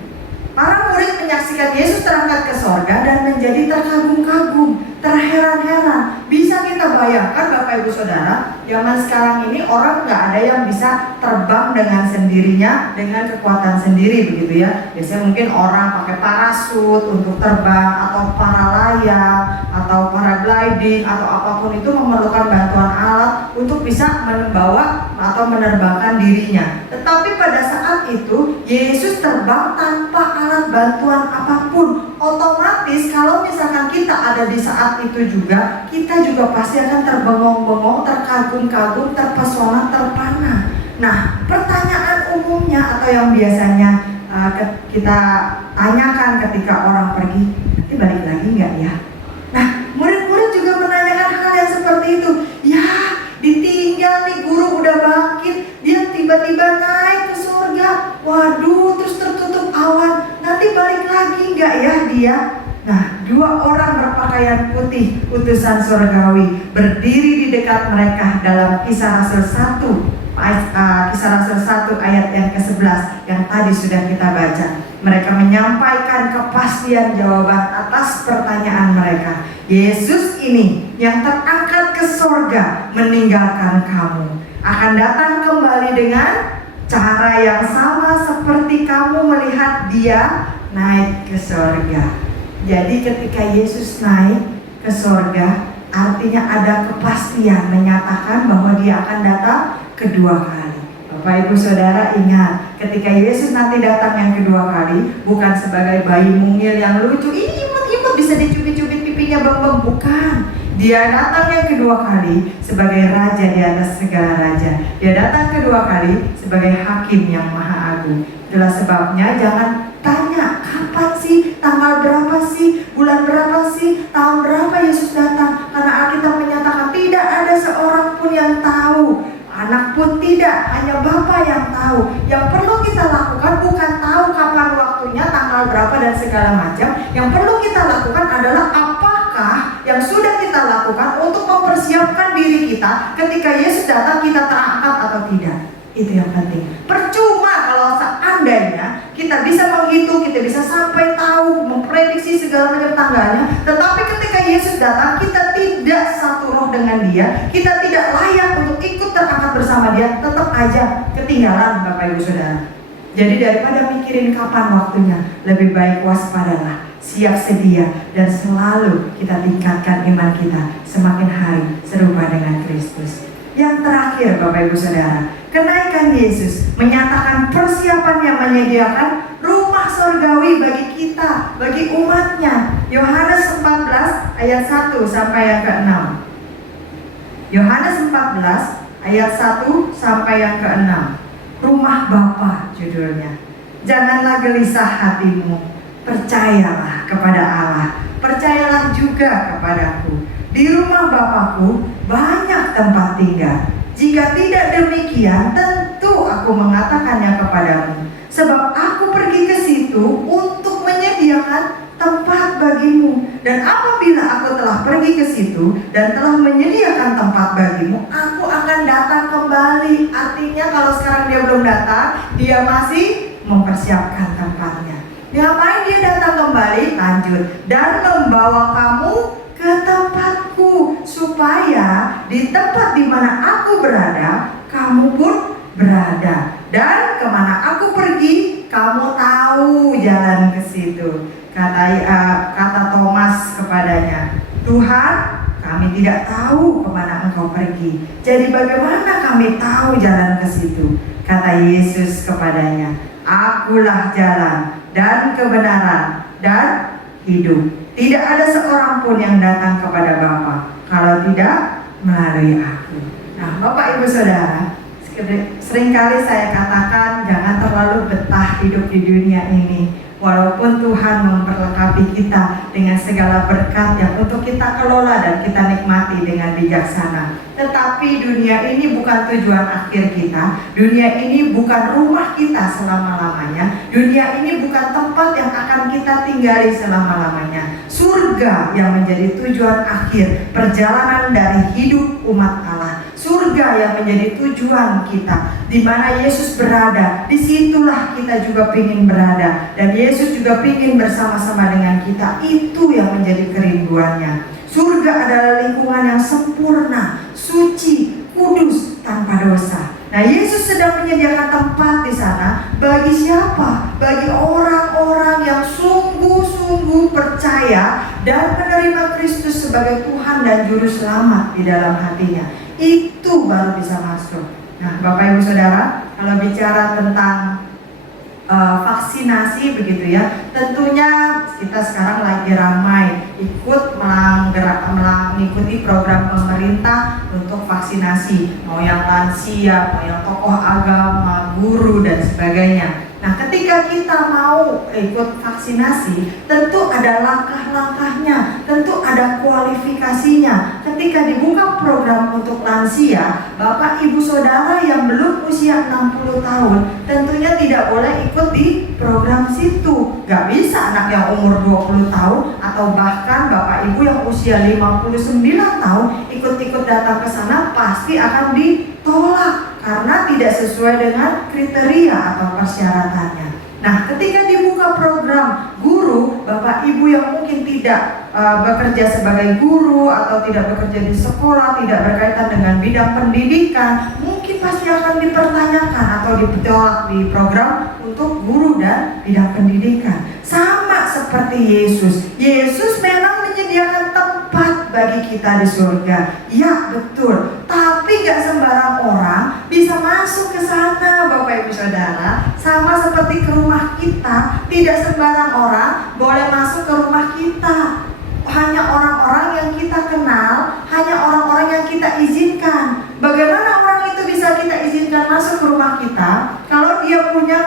Para murid menyaksikan Yesus terangkat ke sorga dan menjadi terkagum-kagum, terheran-heran. Bisa kita bayangkan Bapak Ibu Saudara, zaman sekarang ini orang nggak ada yang bisa terbang dengan sendirinya, dengan kekuatan sendiri begitu ya. Biasanya mungkin orang pakai parasut untuk terbang, atau paralayang, atau paragliding, atau apapun itu memerlukan bantuan alat untuk bisa membawa atau menerbangkan dirinya. Tetapi pada saat itu Yesus terbang tanpa alat bantuan apapun. Otomatis kalau misalkan kita ada di saat itu juga, kita juga pasti akan terbengong-bengong, terkagum-kagum, terpesona, terpana. Nah, pertanyaan umumnya atau yang biasanya kita tanyakan ketika orang pergi, nanti balik lagi nggak ya? Nah, murid-murid juga menanyakan hal yang seperti itu. Ya, ditinggal nih, guru udah bangkit, dia tiba-tiba naik ke surga. Waduh, terus tertutup awan, nanti balik lagi nggak ya dia? Nah, dua orang berpakaian putih, utusan surgawi, berdiri di dekat mereka dalam Kisah Rasul 1 ayat yang ke-11 yang tadi sudah kita baca. Mereka menyampaikan kepastian jawaban atas pertanyaan mereka. Yesus ini yang terangkat ke sorga meninggalkan kamu, akan datang kembali dengan cara yang sama seperti kamu melihat dia naik ke sorga. Jadi ketika Yesus naik ke sorga, artinya ada kepastian menyatakan bahwa dia akan datang kedua kali. Bapak Ibu Saudara ingat, ketika Yesus nanti datang yang kedua kali, bukan sebagai bayi mungil yang lucu, ini imut-imut bisa dicubit-cubit pipinya bem-bem, bukan. Dia datang yang kedua kali sebagai raja di atas segala raja. Dia datang kedua kali sebagai hakim yang maha agung. Itulah sebabnya jangan tanya kapan sih, tanggal berapa sih, bulan berapa sih, tahun berapa Yesus datang. Karena Alkitab menyatakan tidak ada seorang pun yang tahu, anak pun tidak, hanya Bapa yang tahu. Yang perlu kita lakukan bukan tahu kapan waktunya, tanggal berapa dan segala macam. Yang perlu kita lakukan adalah apakah yang sudah kita lakukan untuk mempersiapkan diri kita ketika Yesus datang, kita terangkat atau tidak. Itu yang penting. Percuma kalau seandainya kita bisa menghitung, kita bisa sampai tahu, memprediksi segala macam tanggalnya, tetapi ketika Yesus datang kita tidak satu roh dengan dia, kita tidak layak untuk ikut terangkat bersama dia, tetap aja ketinggalan Bapak Ibu Saudara. Jadi daripada mikirin kapan waktunya, lebih baik waspadalah, siap sedia, dan selalu kita tingkatkan iman kita semakin hari serupa dengan Kristus. Yang terakhir Bapak Ibu Saudara, kenaikan Yesus menyatakan persiapan yang menyediakan rumah surgawi bagi kita, bagi umatnya. Yohanes 14 ayat 1 sampai yang ke-6. Yohanes 14 ayat 1 sampai yang ke-6. Rumah Bapa judulnya. Janganlah gelisah hatimu, percayalah kepada Allah, percayalah juga kepadaku. Di rumah Bapakku banyak tempat tinggal. Jika tidak demikian, tentu aku mengatakannya kepadamu. Sebab aku pergi ke situ untuk menyediakan tempat bagimu. Dan apabila aku telah pergi ke situ dan telah menyediakan tempat bagimu, aku akan datang kembali. Artinya kalau sekarang dia belum datang, dia masih mempersiapkan tempatnya. Ngapain dia datang kembali? Lanjut. Dan membawa kamu ke tempatku, supaya di tempat di mana aku berada, kamu pun berada. Dan kemana aku pergi, kamu tahu jalan ke situ. Kata Thomas kepadanya, Tuhan, kami tidak tahu kemana engkau pergi. Jadi bagaimana kami tahu jalan ke situ? Kata Yesus kepadanya, Akulah jalan dan kebenaran dan hidup. Tidak ada seorang pun yang datang kepada Bapa kalau tidak melalui aku. Nah, Bapak Ibu Saudara, seringkali saya katakan jangan terlalu betah hidup di dunia ini. Walaupun Tuhan memperlengkapi kita dengan segala berkat yang untuk kita kelola dan kita nikmati dengan bijaksana, tetapi dunia ini bukan tujuan akhir kita. Dunia ini bukan rumah kita selama-lamanya. Dunia ini bukan tempat yang akan kita tinggali selama-lamanya. Surga yang menjadi tujuan akhir perjalanan dari hidup umat Allah. Surga yang menjadi tujuan kita, di mana Yesus berada, disitulah kita juga ingin berada, dan Yesus juga ingin bersama-sama dengan kita. Itu yang menjadi kerinduannya. Surga adalah lingkungan yang sempurna, suci, kudus, tanpa dosa. Nah, Yesus sedang menyediakan tempat di sana bagi siapa? Bagi orang-orang yang sungguh-sungguh percaya dan menerima Kristus sebagai Tuhan dan Juru Selamat di dalam hatinya. Itu baru bisa masuk. Nah, Bapak Ibu Saudara, kalau bicara tentang vaksinasi begitu ya, tentunya kita sekarang lagi ramai ikut mengikuti program pemerintah untuk vaksinasi, mau yang lansia, mau yang tokoh agama, guru dan sebagainya. Nah, ketika kita mau ikut vaksinasi, tentu ada langkah-langkahnya, tentu ada kualifikasinya. Ketika dibuka program untuk lansia, Bapak Ibu Saudara yang belum usia 60 tahun tentunya tidak boleh ikut di program situ. Gak bisa anak yang umur 20 tahun atau bahkan Bapak Ibu yang usia 59 tahun ikut-ikut datang ke sana pasti akan ditolak karena tidak sesuai dengan kriteria atau persyaratannya. Nah, ketika dibuka program guru, Bapak Ibu yang mungkin tidak bekerja sebagai guru atau tidak bekerja di sekolah, tidak berkaitan dengan bidang pendidikan, mungkin pasti akan dipertanyakan atau ditolak di program untuk guru dan bidang pendidikan. Sama seperti Yesus. Yesus memang menyediakan tempat bagi kita di surga. Ya, betul. Tapi gak sembarang orang bisa masuk ke sana, Bapak Ibu Saudara. Sama seperti ke rumah kita, tidak sembarang orang boleh masuk ke rumah kita. Hanya orang-orang yang kita kenal, hanya orang-orang yang kita izinkan. Bagaimana orang itu bisa kita izinkan masuk ke rumah kita? Kalau dia punya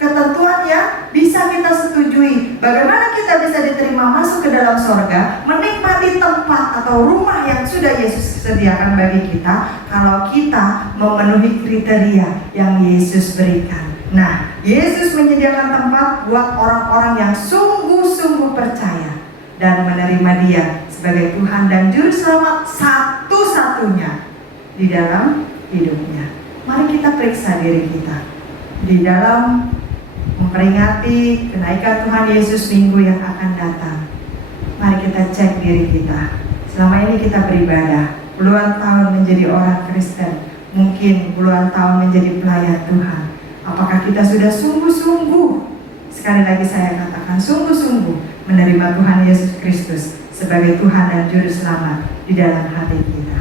ketentuan yang bisa kita setujui. Bagaimana kita bisa diterima masuk ke dalam sorga, menikmati tempat atau rumah yang sudah Yesus sediakan bagi kita, kalau kita memenuhi kriteria yang Yesus berikan. Nah, Yesus menyediakan tempat buat orang-orang yang sungguh-sungguh percaya dan menerima Dia sebagai Tuhan dan Juru Selamat satu-satunya di dalam hidupnya. Mari kita periksa diri kita di dalam memperingati kenaikan Tuhan Yesus minggu yang akan datang. Mari kita cek diri kita. Selama ini kita beribadah, puluhan tahun menjadi orang Kristen, mungkin puluhan tahun menjadi pelayan Tuhan. Apakah kita sudah sungguh-sungguh, sekali lagi saya katakan sungguh-sungguh menerima Tuhan Yesus Kristus sebagai Tuhan dan Juru Selamat di dalam hati kita?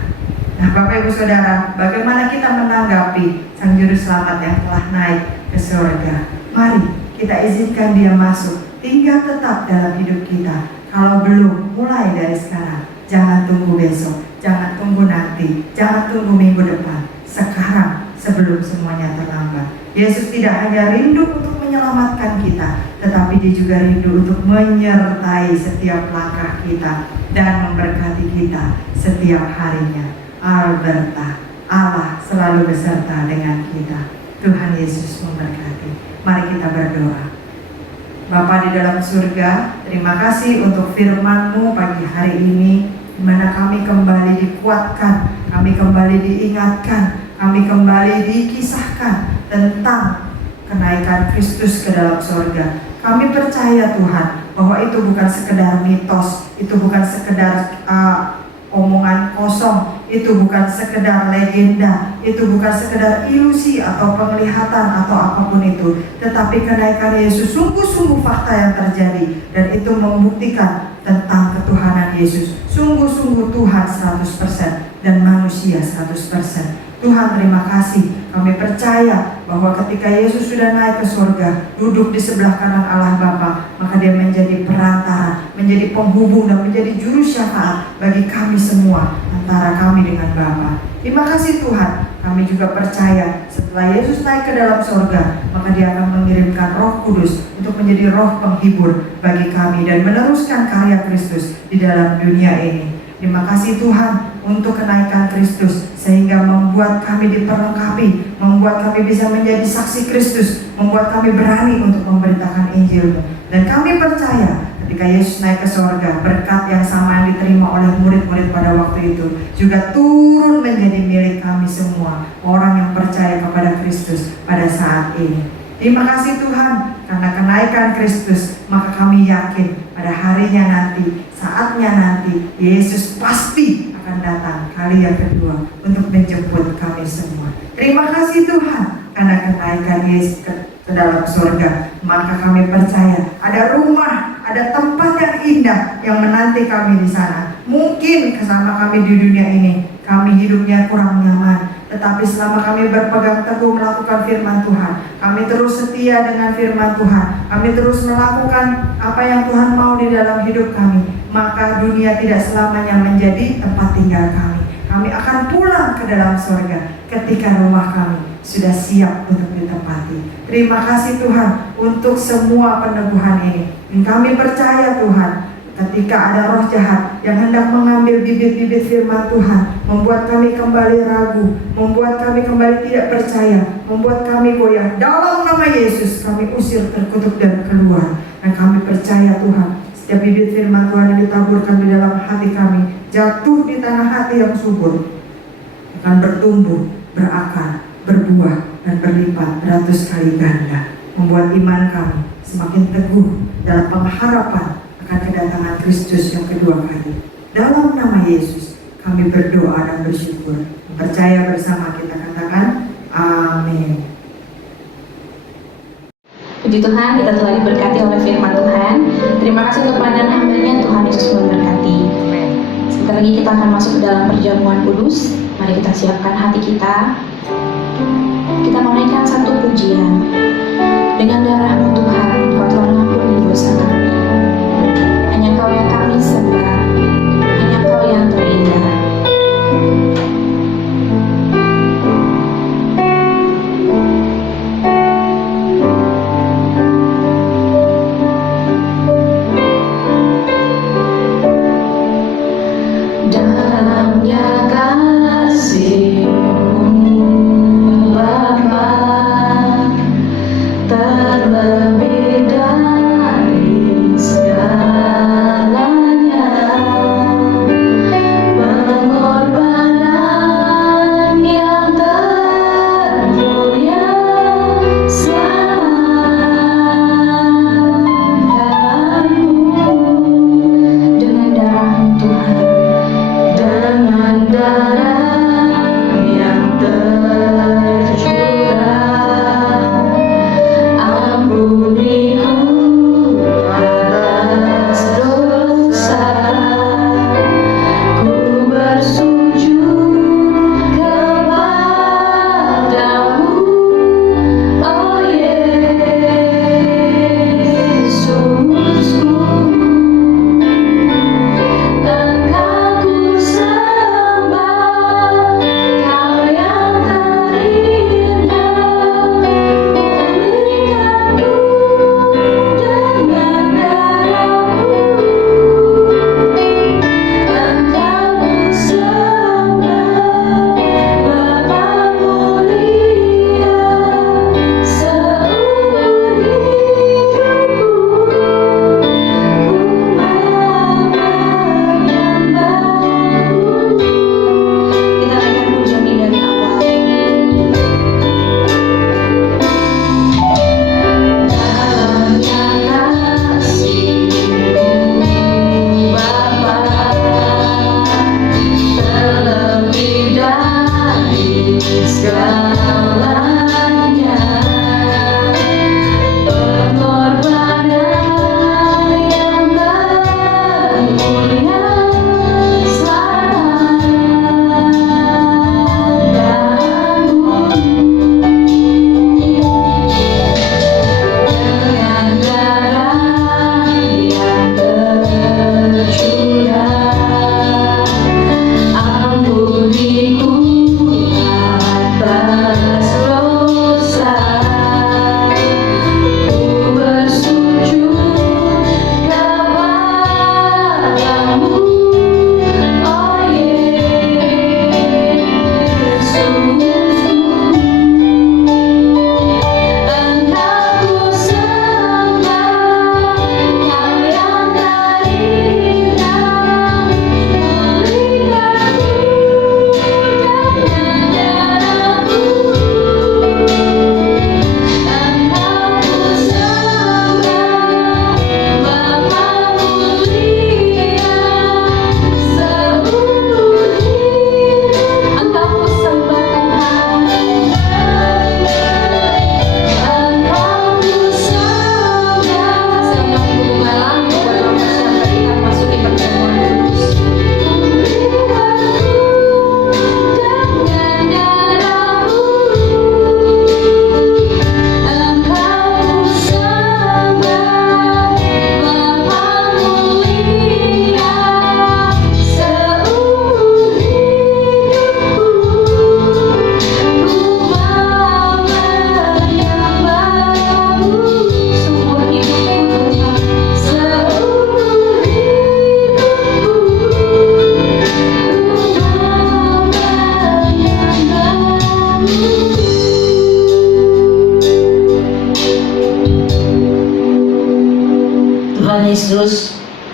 Nah, Bapak Ibu Saudara, bagaimana kita menanggapi Sang Juru Selamat yang telah naik ke surga? Mari kita izinkan Dia masuk, tinggal tetap dalam hidup kita. Kalau belum, mulai dari sekarang. Jangan tunggu besok, jangan tunggu nanti, jangan tunggu minggu depan. sekarang sebelum semuanya terlambat. Yesus tidak hanya rindu untuk menyelamatkan kita, tetapi dia juga rindu untuk menyertai setiap langkah kita dan memberkati kita setiap harinya. Alberta, Allah selalu beserta dengan kita. Tuhan Yesus memberkati. Mari kita berdoa. Bapa di dalam surga, terima kasih untuk firman-Mu pagi hari ini, di mana kami kembali dikuatkan, kami kembali diingatkan, kami kembali dikisahkan tentang kenaikan Kristus ke dalam surga. Kami percaya Tuhan bahwa itu bukan sekedar mitos, itu bukan sekedar omongan kosong, itu bukan sekedar legenda, itu bukan sekedar ilusi atau penglihatan atau apapun itu, tetapi kenaikan Yesus sungguh-sungguh fakta yang terjadi, dan itu membuktikan tentang ketuhanan Yesus. Sungguh-sungguh Tuhan 100% dan manusia 100%. Tuhan, terima kasih. Kami percaya bahwa ketika Yesus sudah naik ke surga, duduk di sebelah kanan Allah Bapa, maka dia menjadi perantara, menjadi penghubung dan menjadi juru syafaat bagi kami semua, antara kami dengan Bapa. Terima kasih Tuhan. Kami juga percaya setelah Yesus naik ke dalam surga, maka dia akan mengirimkan Roh Kudus untuk menjadi roh penghibur bagi kami dan meneruskan karya Kristus di dalam dunia ini. Terima kasih Tuhan untuk kenaikan Kristus, sehingga membuat kami diperlengkapi, membuat kami bisa menjadi saksi Kristus, membuat kami berani untuk memberitakan Injil-Mu. Dan kami percaya ketika Yesus naik ke surga, berkat yang sama yang diterima oleh murid-murid pada waktu itu juga turun menjadi milik kami semua, orang yang percaya kepada Kristus pada saat ini. Terima kasih Tuhan, karena kenaikan Kristus, maka kami yakin pada harinya nanti, saatnya nanti, Yesus pasti akan datang kali yang kedua untuk menjemput kami semua. Terima kasih Tuhan, karena kenaikan Yesus ke dalam surga, maka kami percaya ada rumah, ada tempat yang indah yang menanti kami di sana. Mungkin bersama kami di dunia ini, kami hidupnya kurang nyaman, tetapi selama kami berpegang teguh melakukan firman Tuhan, kami terus setia dengan firman Tuhan, kami terus melakukan apa yang Tuhan mau di dalam hidup kami, maka dunia tidak selamanya menjadi tempat tinggal kami. Kami akan pulang ke dalam surga ketika rumah kami sudah siap untuk ditempati. Terima kasih Tuhan untuk semua peneguhan ini. Dan kami percaya Tuhan, ketika ada roh jahat yang hendak mengambil bibit-bibit firman Tuhan, membuat kami kembali ragu, membuat kami kembali tidak percaya, membuat kami goyah, dalam nama Yesus kami usir, terkutuk dan keluar. Dan kami percaya Tuhan, setiap bibit firman Tuhan yang ditaburkan di dalam hati kami, jatuh di tanah hati yang subur, akan bertumbuh, berakar, berbuah, dan berlipat 100 kali ganda, membuat iman kami semakin teguh dalam pengharapan akan kedatangan Kristus yang kedua kali. Dalam nama Yesus kami berdoa dan bersyukur. Percaya bersama kita katakan amin. Puji Tuhan, kita telah diberkati oleh firman Tuhan. Terima kasih untuk pelayanan hamba-Nya. Tuhan Yesus memberkati. Sebentar lagi kita akan masuk ke dalam perjamuan kudus. Mari kita siapkan hati kita. Kita mau naikkan satu pujian. Dengan darah-Mu Tuhan, Kau telah mengampuni dosa kami. Hanya Kau yang kami sembah, hanya Kau yang terindah. Dalamnya kasih-Mu Bapa,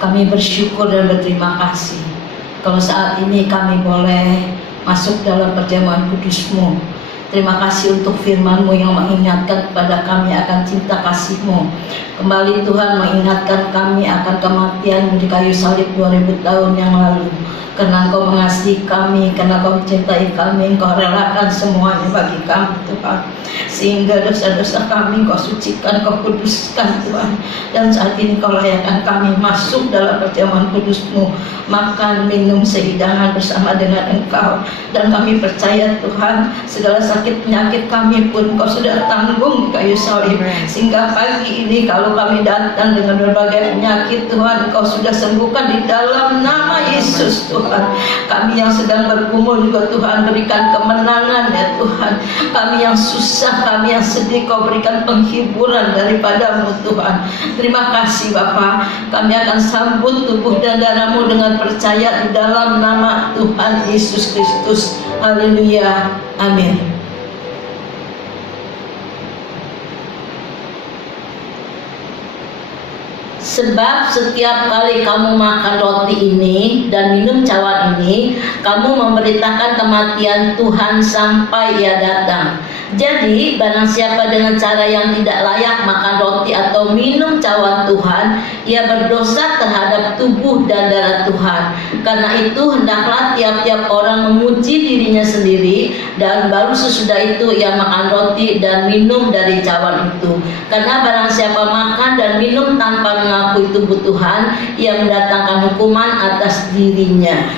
Kami bersyukur dan berterima kasih kalau saat ini kami boleh masuk dalam perjamuan kudus-Mu. Terima kasih untuk firman-Mu yang mengingatkan kepada kami akan cinta kasih-Mu. Kembali Tuhan mengingatkan kami akan kematian-Mu di kayu salib 2000 tahun yang lalu. Karena Engkau mengasihi kami, karena Engkau mencintai kami, Engkau relakan semuanya bagi kami Tuhan. Sehingga dosa-dosa kami Engkau sucikan, Engkau kuduskan Tuhan. Dan saat ini Engkau layakkan kami masuk dalam perjamuan kudus-Mu, makan, minum sehidangan bersama dengan Engkau. Dan kami percaya Tuhan, segala sakit penyakit kami pun Engkau sudah tanggung di kayu salib. Sehingga pagi ini kalau kami datang dengan berbagai penyakit Tuhan, Engkau sudah sembuhkan di dalam nama Yesus Tuhan. Kami yang sedang bergumul juga Tuhan berikan kemenangan ya Tuhan. Kami yang susah, kami yang sedih, Kau berikan penghiburan daripada-Mu Tuhan. Terima kasih Bapa. Kami akan sambut tubuh dan darah-Mu dengan percaya di dalam nama Tuhan Yesus Kristus. Haleluya. Amin. Sebab setiap kali kamu makan roti ini dan minum cawan ini, kamu memberitakan kematian Tuhan sampai Ia datang. Jadi, barang siapa dengan cara yang tidak layak makan roti atau minum cawan Tuhan, ia berdosa terhadap tubuh dan darah Tuhan. Karena itu, hendaklah tiap-tiap orang memuji dirinya sendiri, dan baru sesudah itu ia makan roti dan minum dari cawan itu. Karena barang siapa makan dan minum tanpa mengakui tubuh Tuhan, ia mendatangkan hukuman atas dirinya.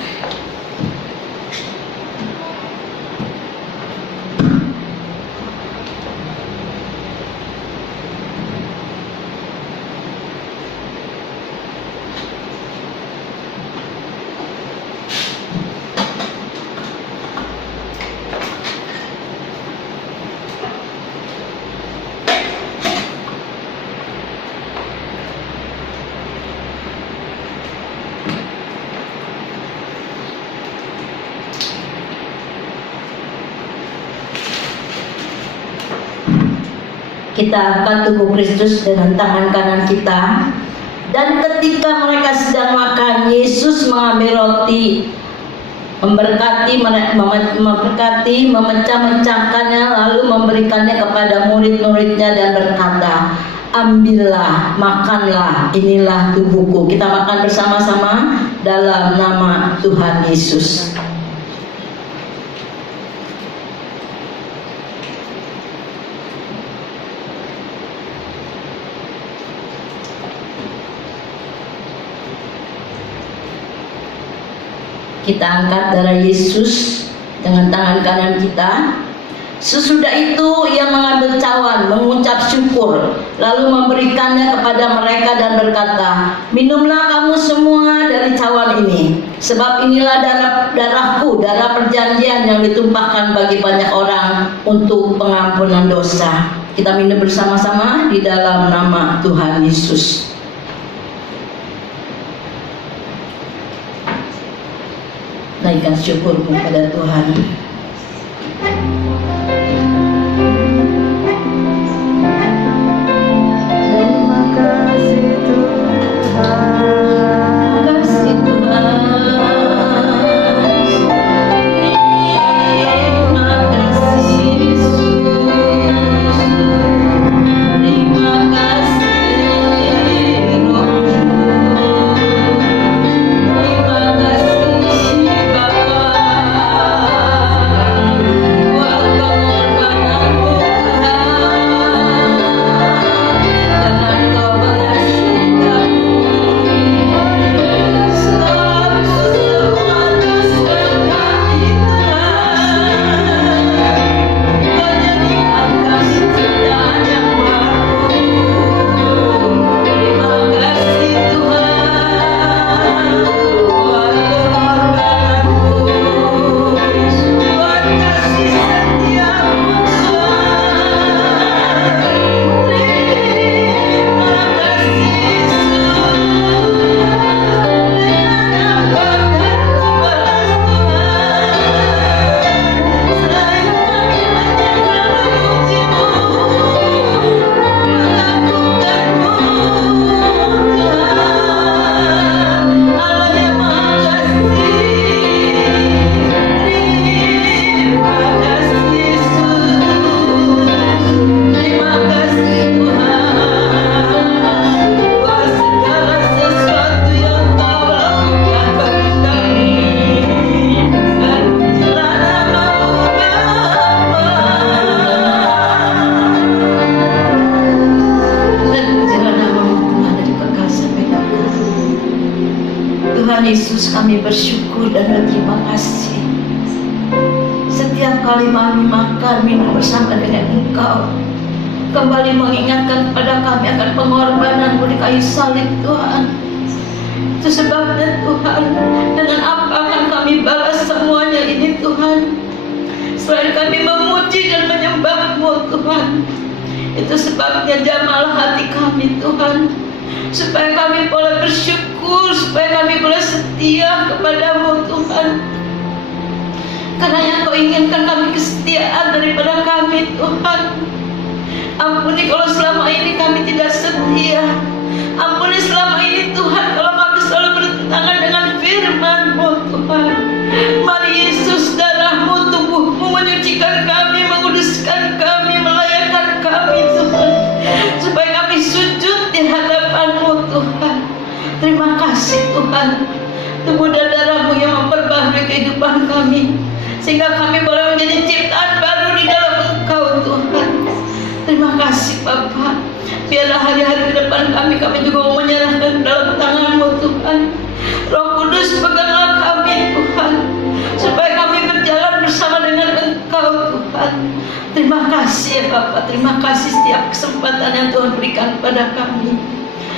Kita angkat tubuh Kristus dengan tangan kanan kita. Dan ketika mereka sedang makan, Yesus mengambil roti, memberkati, memecah-mecahkannya, lalu memberikannya kepada murid-muridnya dan berkata, ambillah, makanlah, inilah tubuhku. Kita makan bersama-sama dalam nama Tuhan Yesus. Kita angkat darah Yesus dengan tangan kanan kita. Sesudah itu ia mengambil cawan, mengucap syukur, lalu memberikannya kepada mereka dan berkata, minumlah kamu semua dari cawan ini, sebab inilah darahku, darah perjanjian yang ditumpahkan bagi banyak orang untuk pengampunan dosa. Kita minum bersama-sama di dalam nama Tuhan Yesus. Naikkan syukurmu pada Tuhan. Terima kasih Tuhan. Terima kasih Tuhan. Terima kasih Yesus. Terima kasih Roh. Terima kasih Bapa. Tuhan Yesus, kami bersyukur dan berterima kasih. Setiap kali kami makan, minum bersama dengan Engkau, kembali mengingatkan kepada kami akan pengorbanan-Mu di kayu salib, Tuhan. Itu sebabnya Tuhan, dengan apa akan kami balas semuanya ini, Tuhan, selain kami memuji dan menyembah-Mu, Tuhan. Itu sebabnya jamalah hati kami, Tuhan, supaya kami boleh bersyukur, supaya kami boleh setia kepada-Mu, Tuhan. Karena yang Kau inginkan kami kesetiaan daripada kami, Tuhan. Ampuni kalau selama ini kami tidak setia. Ampuni selama ini, Tuhan, kalau kami selalu bertentangan dengan firman-Mu, Tuhan. Mari Yesus, darah-Mu, tubuh-Mu menyucikan kami, menguduskan kami, melayakkan kami, Tuhan, supaya kami sujud di hadapan-Mu, Tuhan. Terima kasih, Tuhan. Tubuh dan darah-Mu yang memperbaharui kehidupan kami, sehingga kami boleh menjadi ciptaan baru di dalam Engkau, Tuhan. Terima kasih, Bapa. Biarlah hari-hari ke depan kami juga menyerahkan dalam tangan-Mu, Tuhan. Roh Kudus, peganglah kami, Tuhan, supaya kami berjalan bersama dengan Engkau, Tuhan. Terima kasih ya Bapa. Terima kasih setiap kesempatan yang Tuhan berikan kepada kami.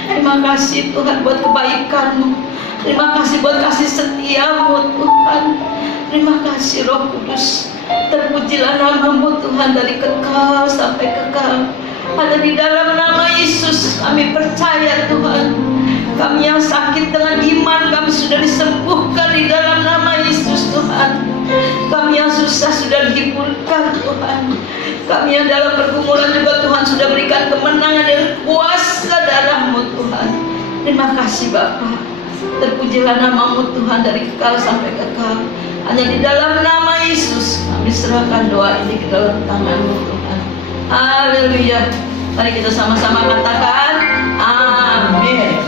Terima kasih Tuhan buat kebaikan-Mu. Terima kasih buat kasih setia-Mu, Tuhan. Terima kasih Roh Kudus. Terpujilah nama-Mu, Tuhan, dari kekal sampai kekal. Hanya di dalam nama Yesus kami percaya, Tuhan. Kami yang sakit dengan iman, kami sudah disembuhkan di dalam nama Yesus, Tuhan. Kami yang susah sudah dihiburkan, Tuhan. Kami yang dalam pergumulan juga, Tuhan, sudah berikan kemenangan dan kuasa darah-Mu, Tuhan. Terima kasih Bapa. Terpujilah nama-Mu, Tuhan, dari kekal sampai kekal. Hanya di dalam nama Yesus kami serahkan doa ini ke dalam tangan-Mu, Tuhan. Haleluya. Mari kita sama-sama katakan amin.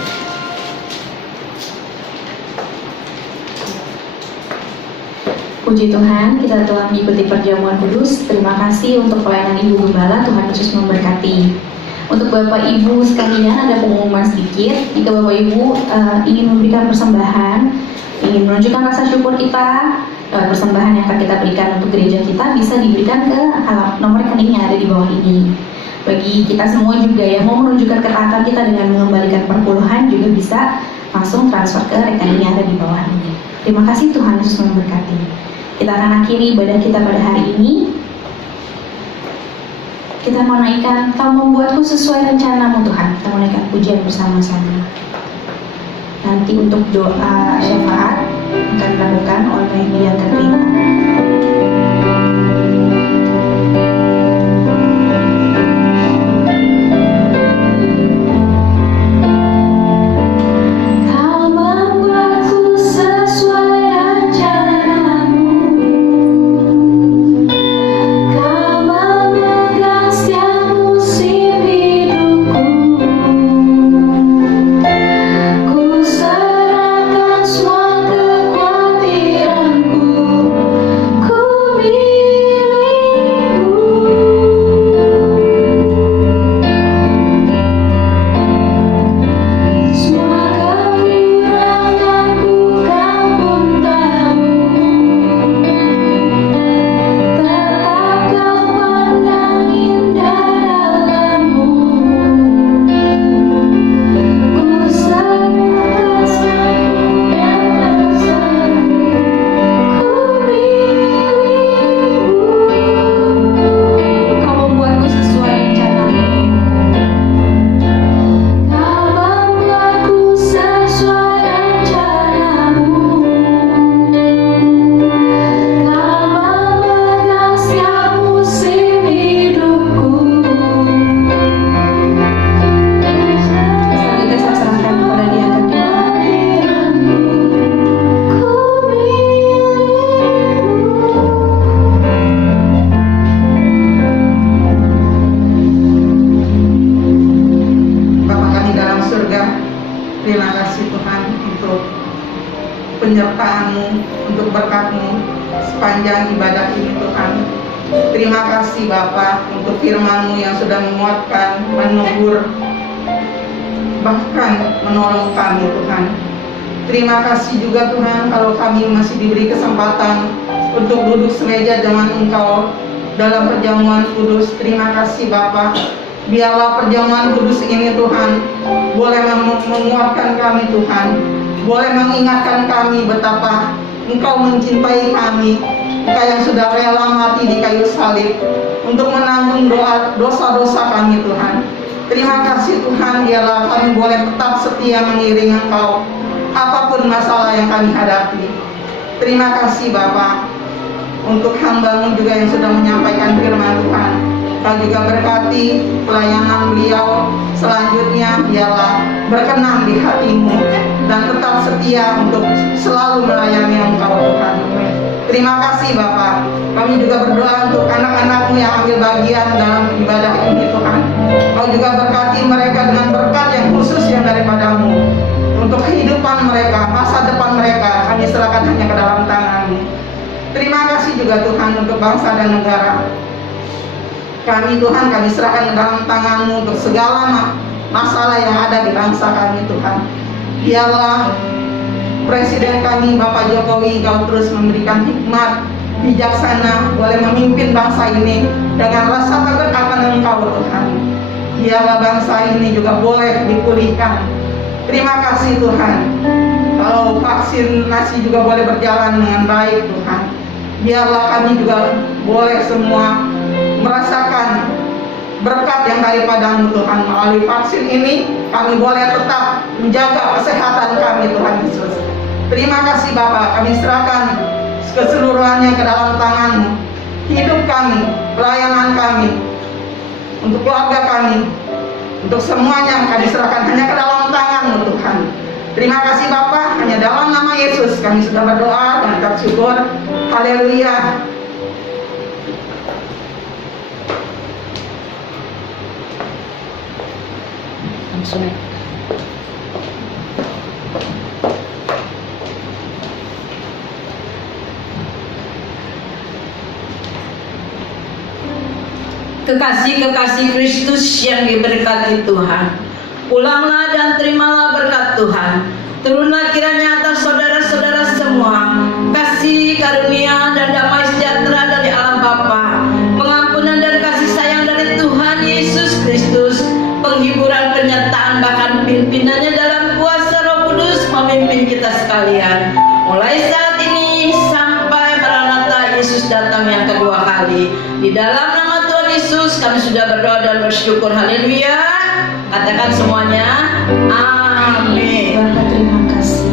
Puji Tuhan, kita telah mengikuti perjamuan kudus. Terima kasih untuk pelayanan Ibu Gembala. Tuhan Yesus memberkati. Untuk Bapak Ibu sekalian, ada pengumuman sedikit. Jika Bapak Ibu ingin memberikan persembahan, ingin menunjukkan rasa syukur kita, persembahan yang akan kita berikan untuk gereja kita bisa diberikan ke nomor rekening yang ada di bawah ini. Bagi kita semua juga yang mau menunjukkan ketaatan kita dengan mengembalikan perpuluhan juga bisa langsung transfer ke rekening yang ada di bawah ini. Terima kasih, Tuhan Yesus memberkati. Kita akan akhiri ibadah kita pada hari ini. Kita mau naikkan Kau membuatku sesuai rencana-Mu, Tuhan. Kita mau naikkan pujian bersama-sama. Nanti untuk doa syafaat akan dilakukan oleh Miriam Katrina. penyertaan-Mu, untuk berkat-Mu sepanjang ibadah ini Tuhan. Terima kasih Bapa untuk firman-Mu yang sudah menguatkan, menegur, bahkan menolong kami Tuhan. Terima kasih juga Tuhan kalau kami masih diberi kesempatan untuk duduk semeja dengan Engkau dalam perjamuan kudus. Terima kasih Bapa. Biarlah perjamuan kudus ini Tuhan boleh menguatkan kami Tuhan, boleh mengingatkan kami betapa Engkau mencintai kami, Engkau yang sudah rela mati di kayu salib untuk menanggung dosa-dosa kami Tuhan. Terima kasih Tuhan, biarlah kami boleh tetap setia mengiring Engkau apapun masalah yang kami hadapi. Terima kasih Bapa untuk hamba-Mu juga yang sudah menyampaikan firman Tuhan. Kau juga berkati pelayanan beliau selanjutnya, biarlah berkenan di hati-Mu dan tetap setia untuk selalu melayani Engkau Tuhan. Terima kasih Bapa. Kami juga berdoa untuk anak-anak-Mu yang ambil bagian dalam ibadah ini Tuhan. Kau juga berkati mereka dengan berkat yang khusus yang daripada-Mu. Untuk kehidupan mereka, masa depan mereka, kami serahkan hanya ke dalam tangan-Mu. Terima kasih juga Tuhan untuk bangsa dan negara. Kami Tuhan, kami serahkan ke dalam tangan-Mu untuk segala masalah yang ada di bangsa kami Tuhan. Biarlah Presiden kami Bapak Jokowi, Kau terus memberikan hikmat, bijaksana, boleh memimpin bangsa ini dengan rasa takut akan Engkau Tuhan. Biarlah bangsa ini juga boleh dipulihkan. Terima kasih Tuhan. Kalau vaksinasi juga boleh berjalan dengan baik Tuhan. Biarlah kami juga boleh semua merasakan berkat yang daripada-Mu Tuhan. Melalui vaksin ini kami boleh tetap menjaga kesehatan kami Tuhan Yesus. Terima kasih Bapa, kami serahkan keseluruhannya ke dalam tangan-Mu. Hidup kami, pelayanan kami, untuk keluarga kami, untuk semuanya kami serahkan hanya ke dalam tangan-Mu Tuhan. Terima kasih Bapa, hanya dalam nama Yesus kami sudah berdoa dan ucap syukur. Haleluya. Kekasih-kekasih Kristus yang diberkati Tuhan, pulanglah dan terimalah berkat Tuhan. Turunlah kiranya atas saudara-saudara semua kasih karunia dan damai sejahtera dari Allah Bapa, pengampunan dan kasih sayang dari Tuhan Yesus Kristus, penghiburan, penyertaan, bahkan pimpinannya dalam kuasa Roh Kudus memimpin kita sekalian, mulai saat ini sampai Maranatha Yesus datang yang kedua kali. Di dalam nama Tuhan Yesus kami sudah berdoa dan bersyukur. Haleluya. Katakan semuanya, amin. Bapak terima kasih.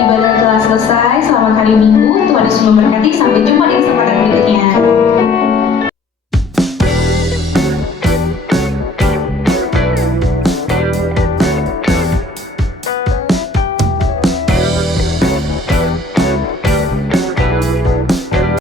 Ibadah telah selesai. Selamat hari Minggu. Tuhan Yesus memberkati. Sampai jumpa.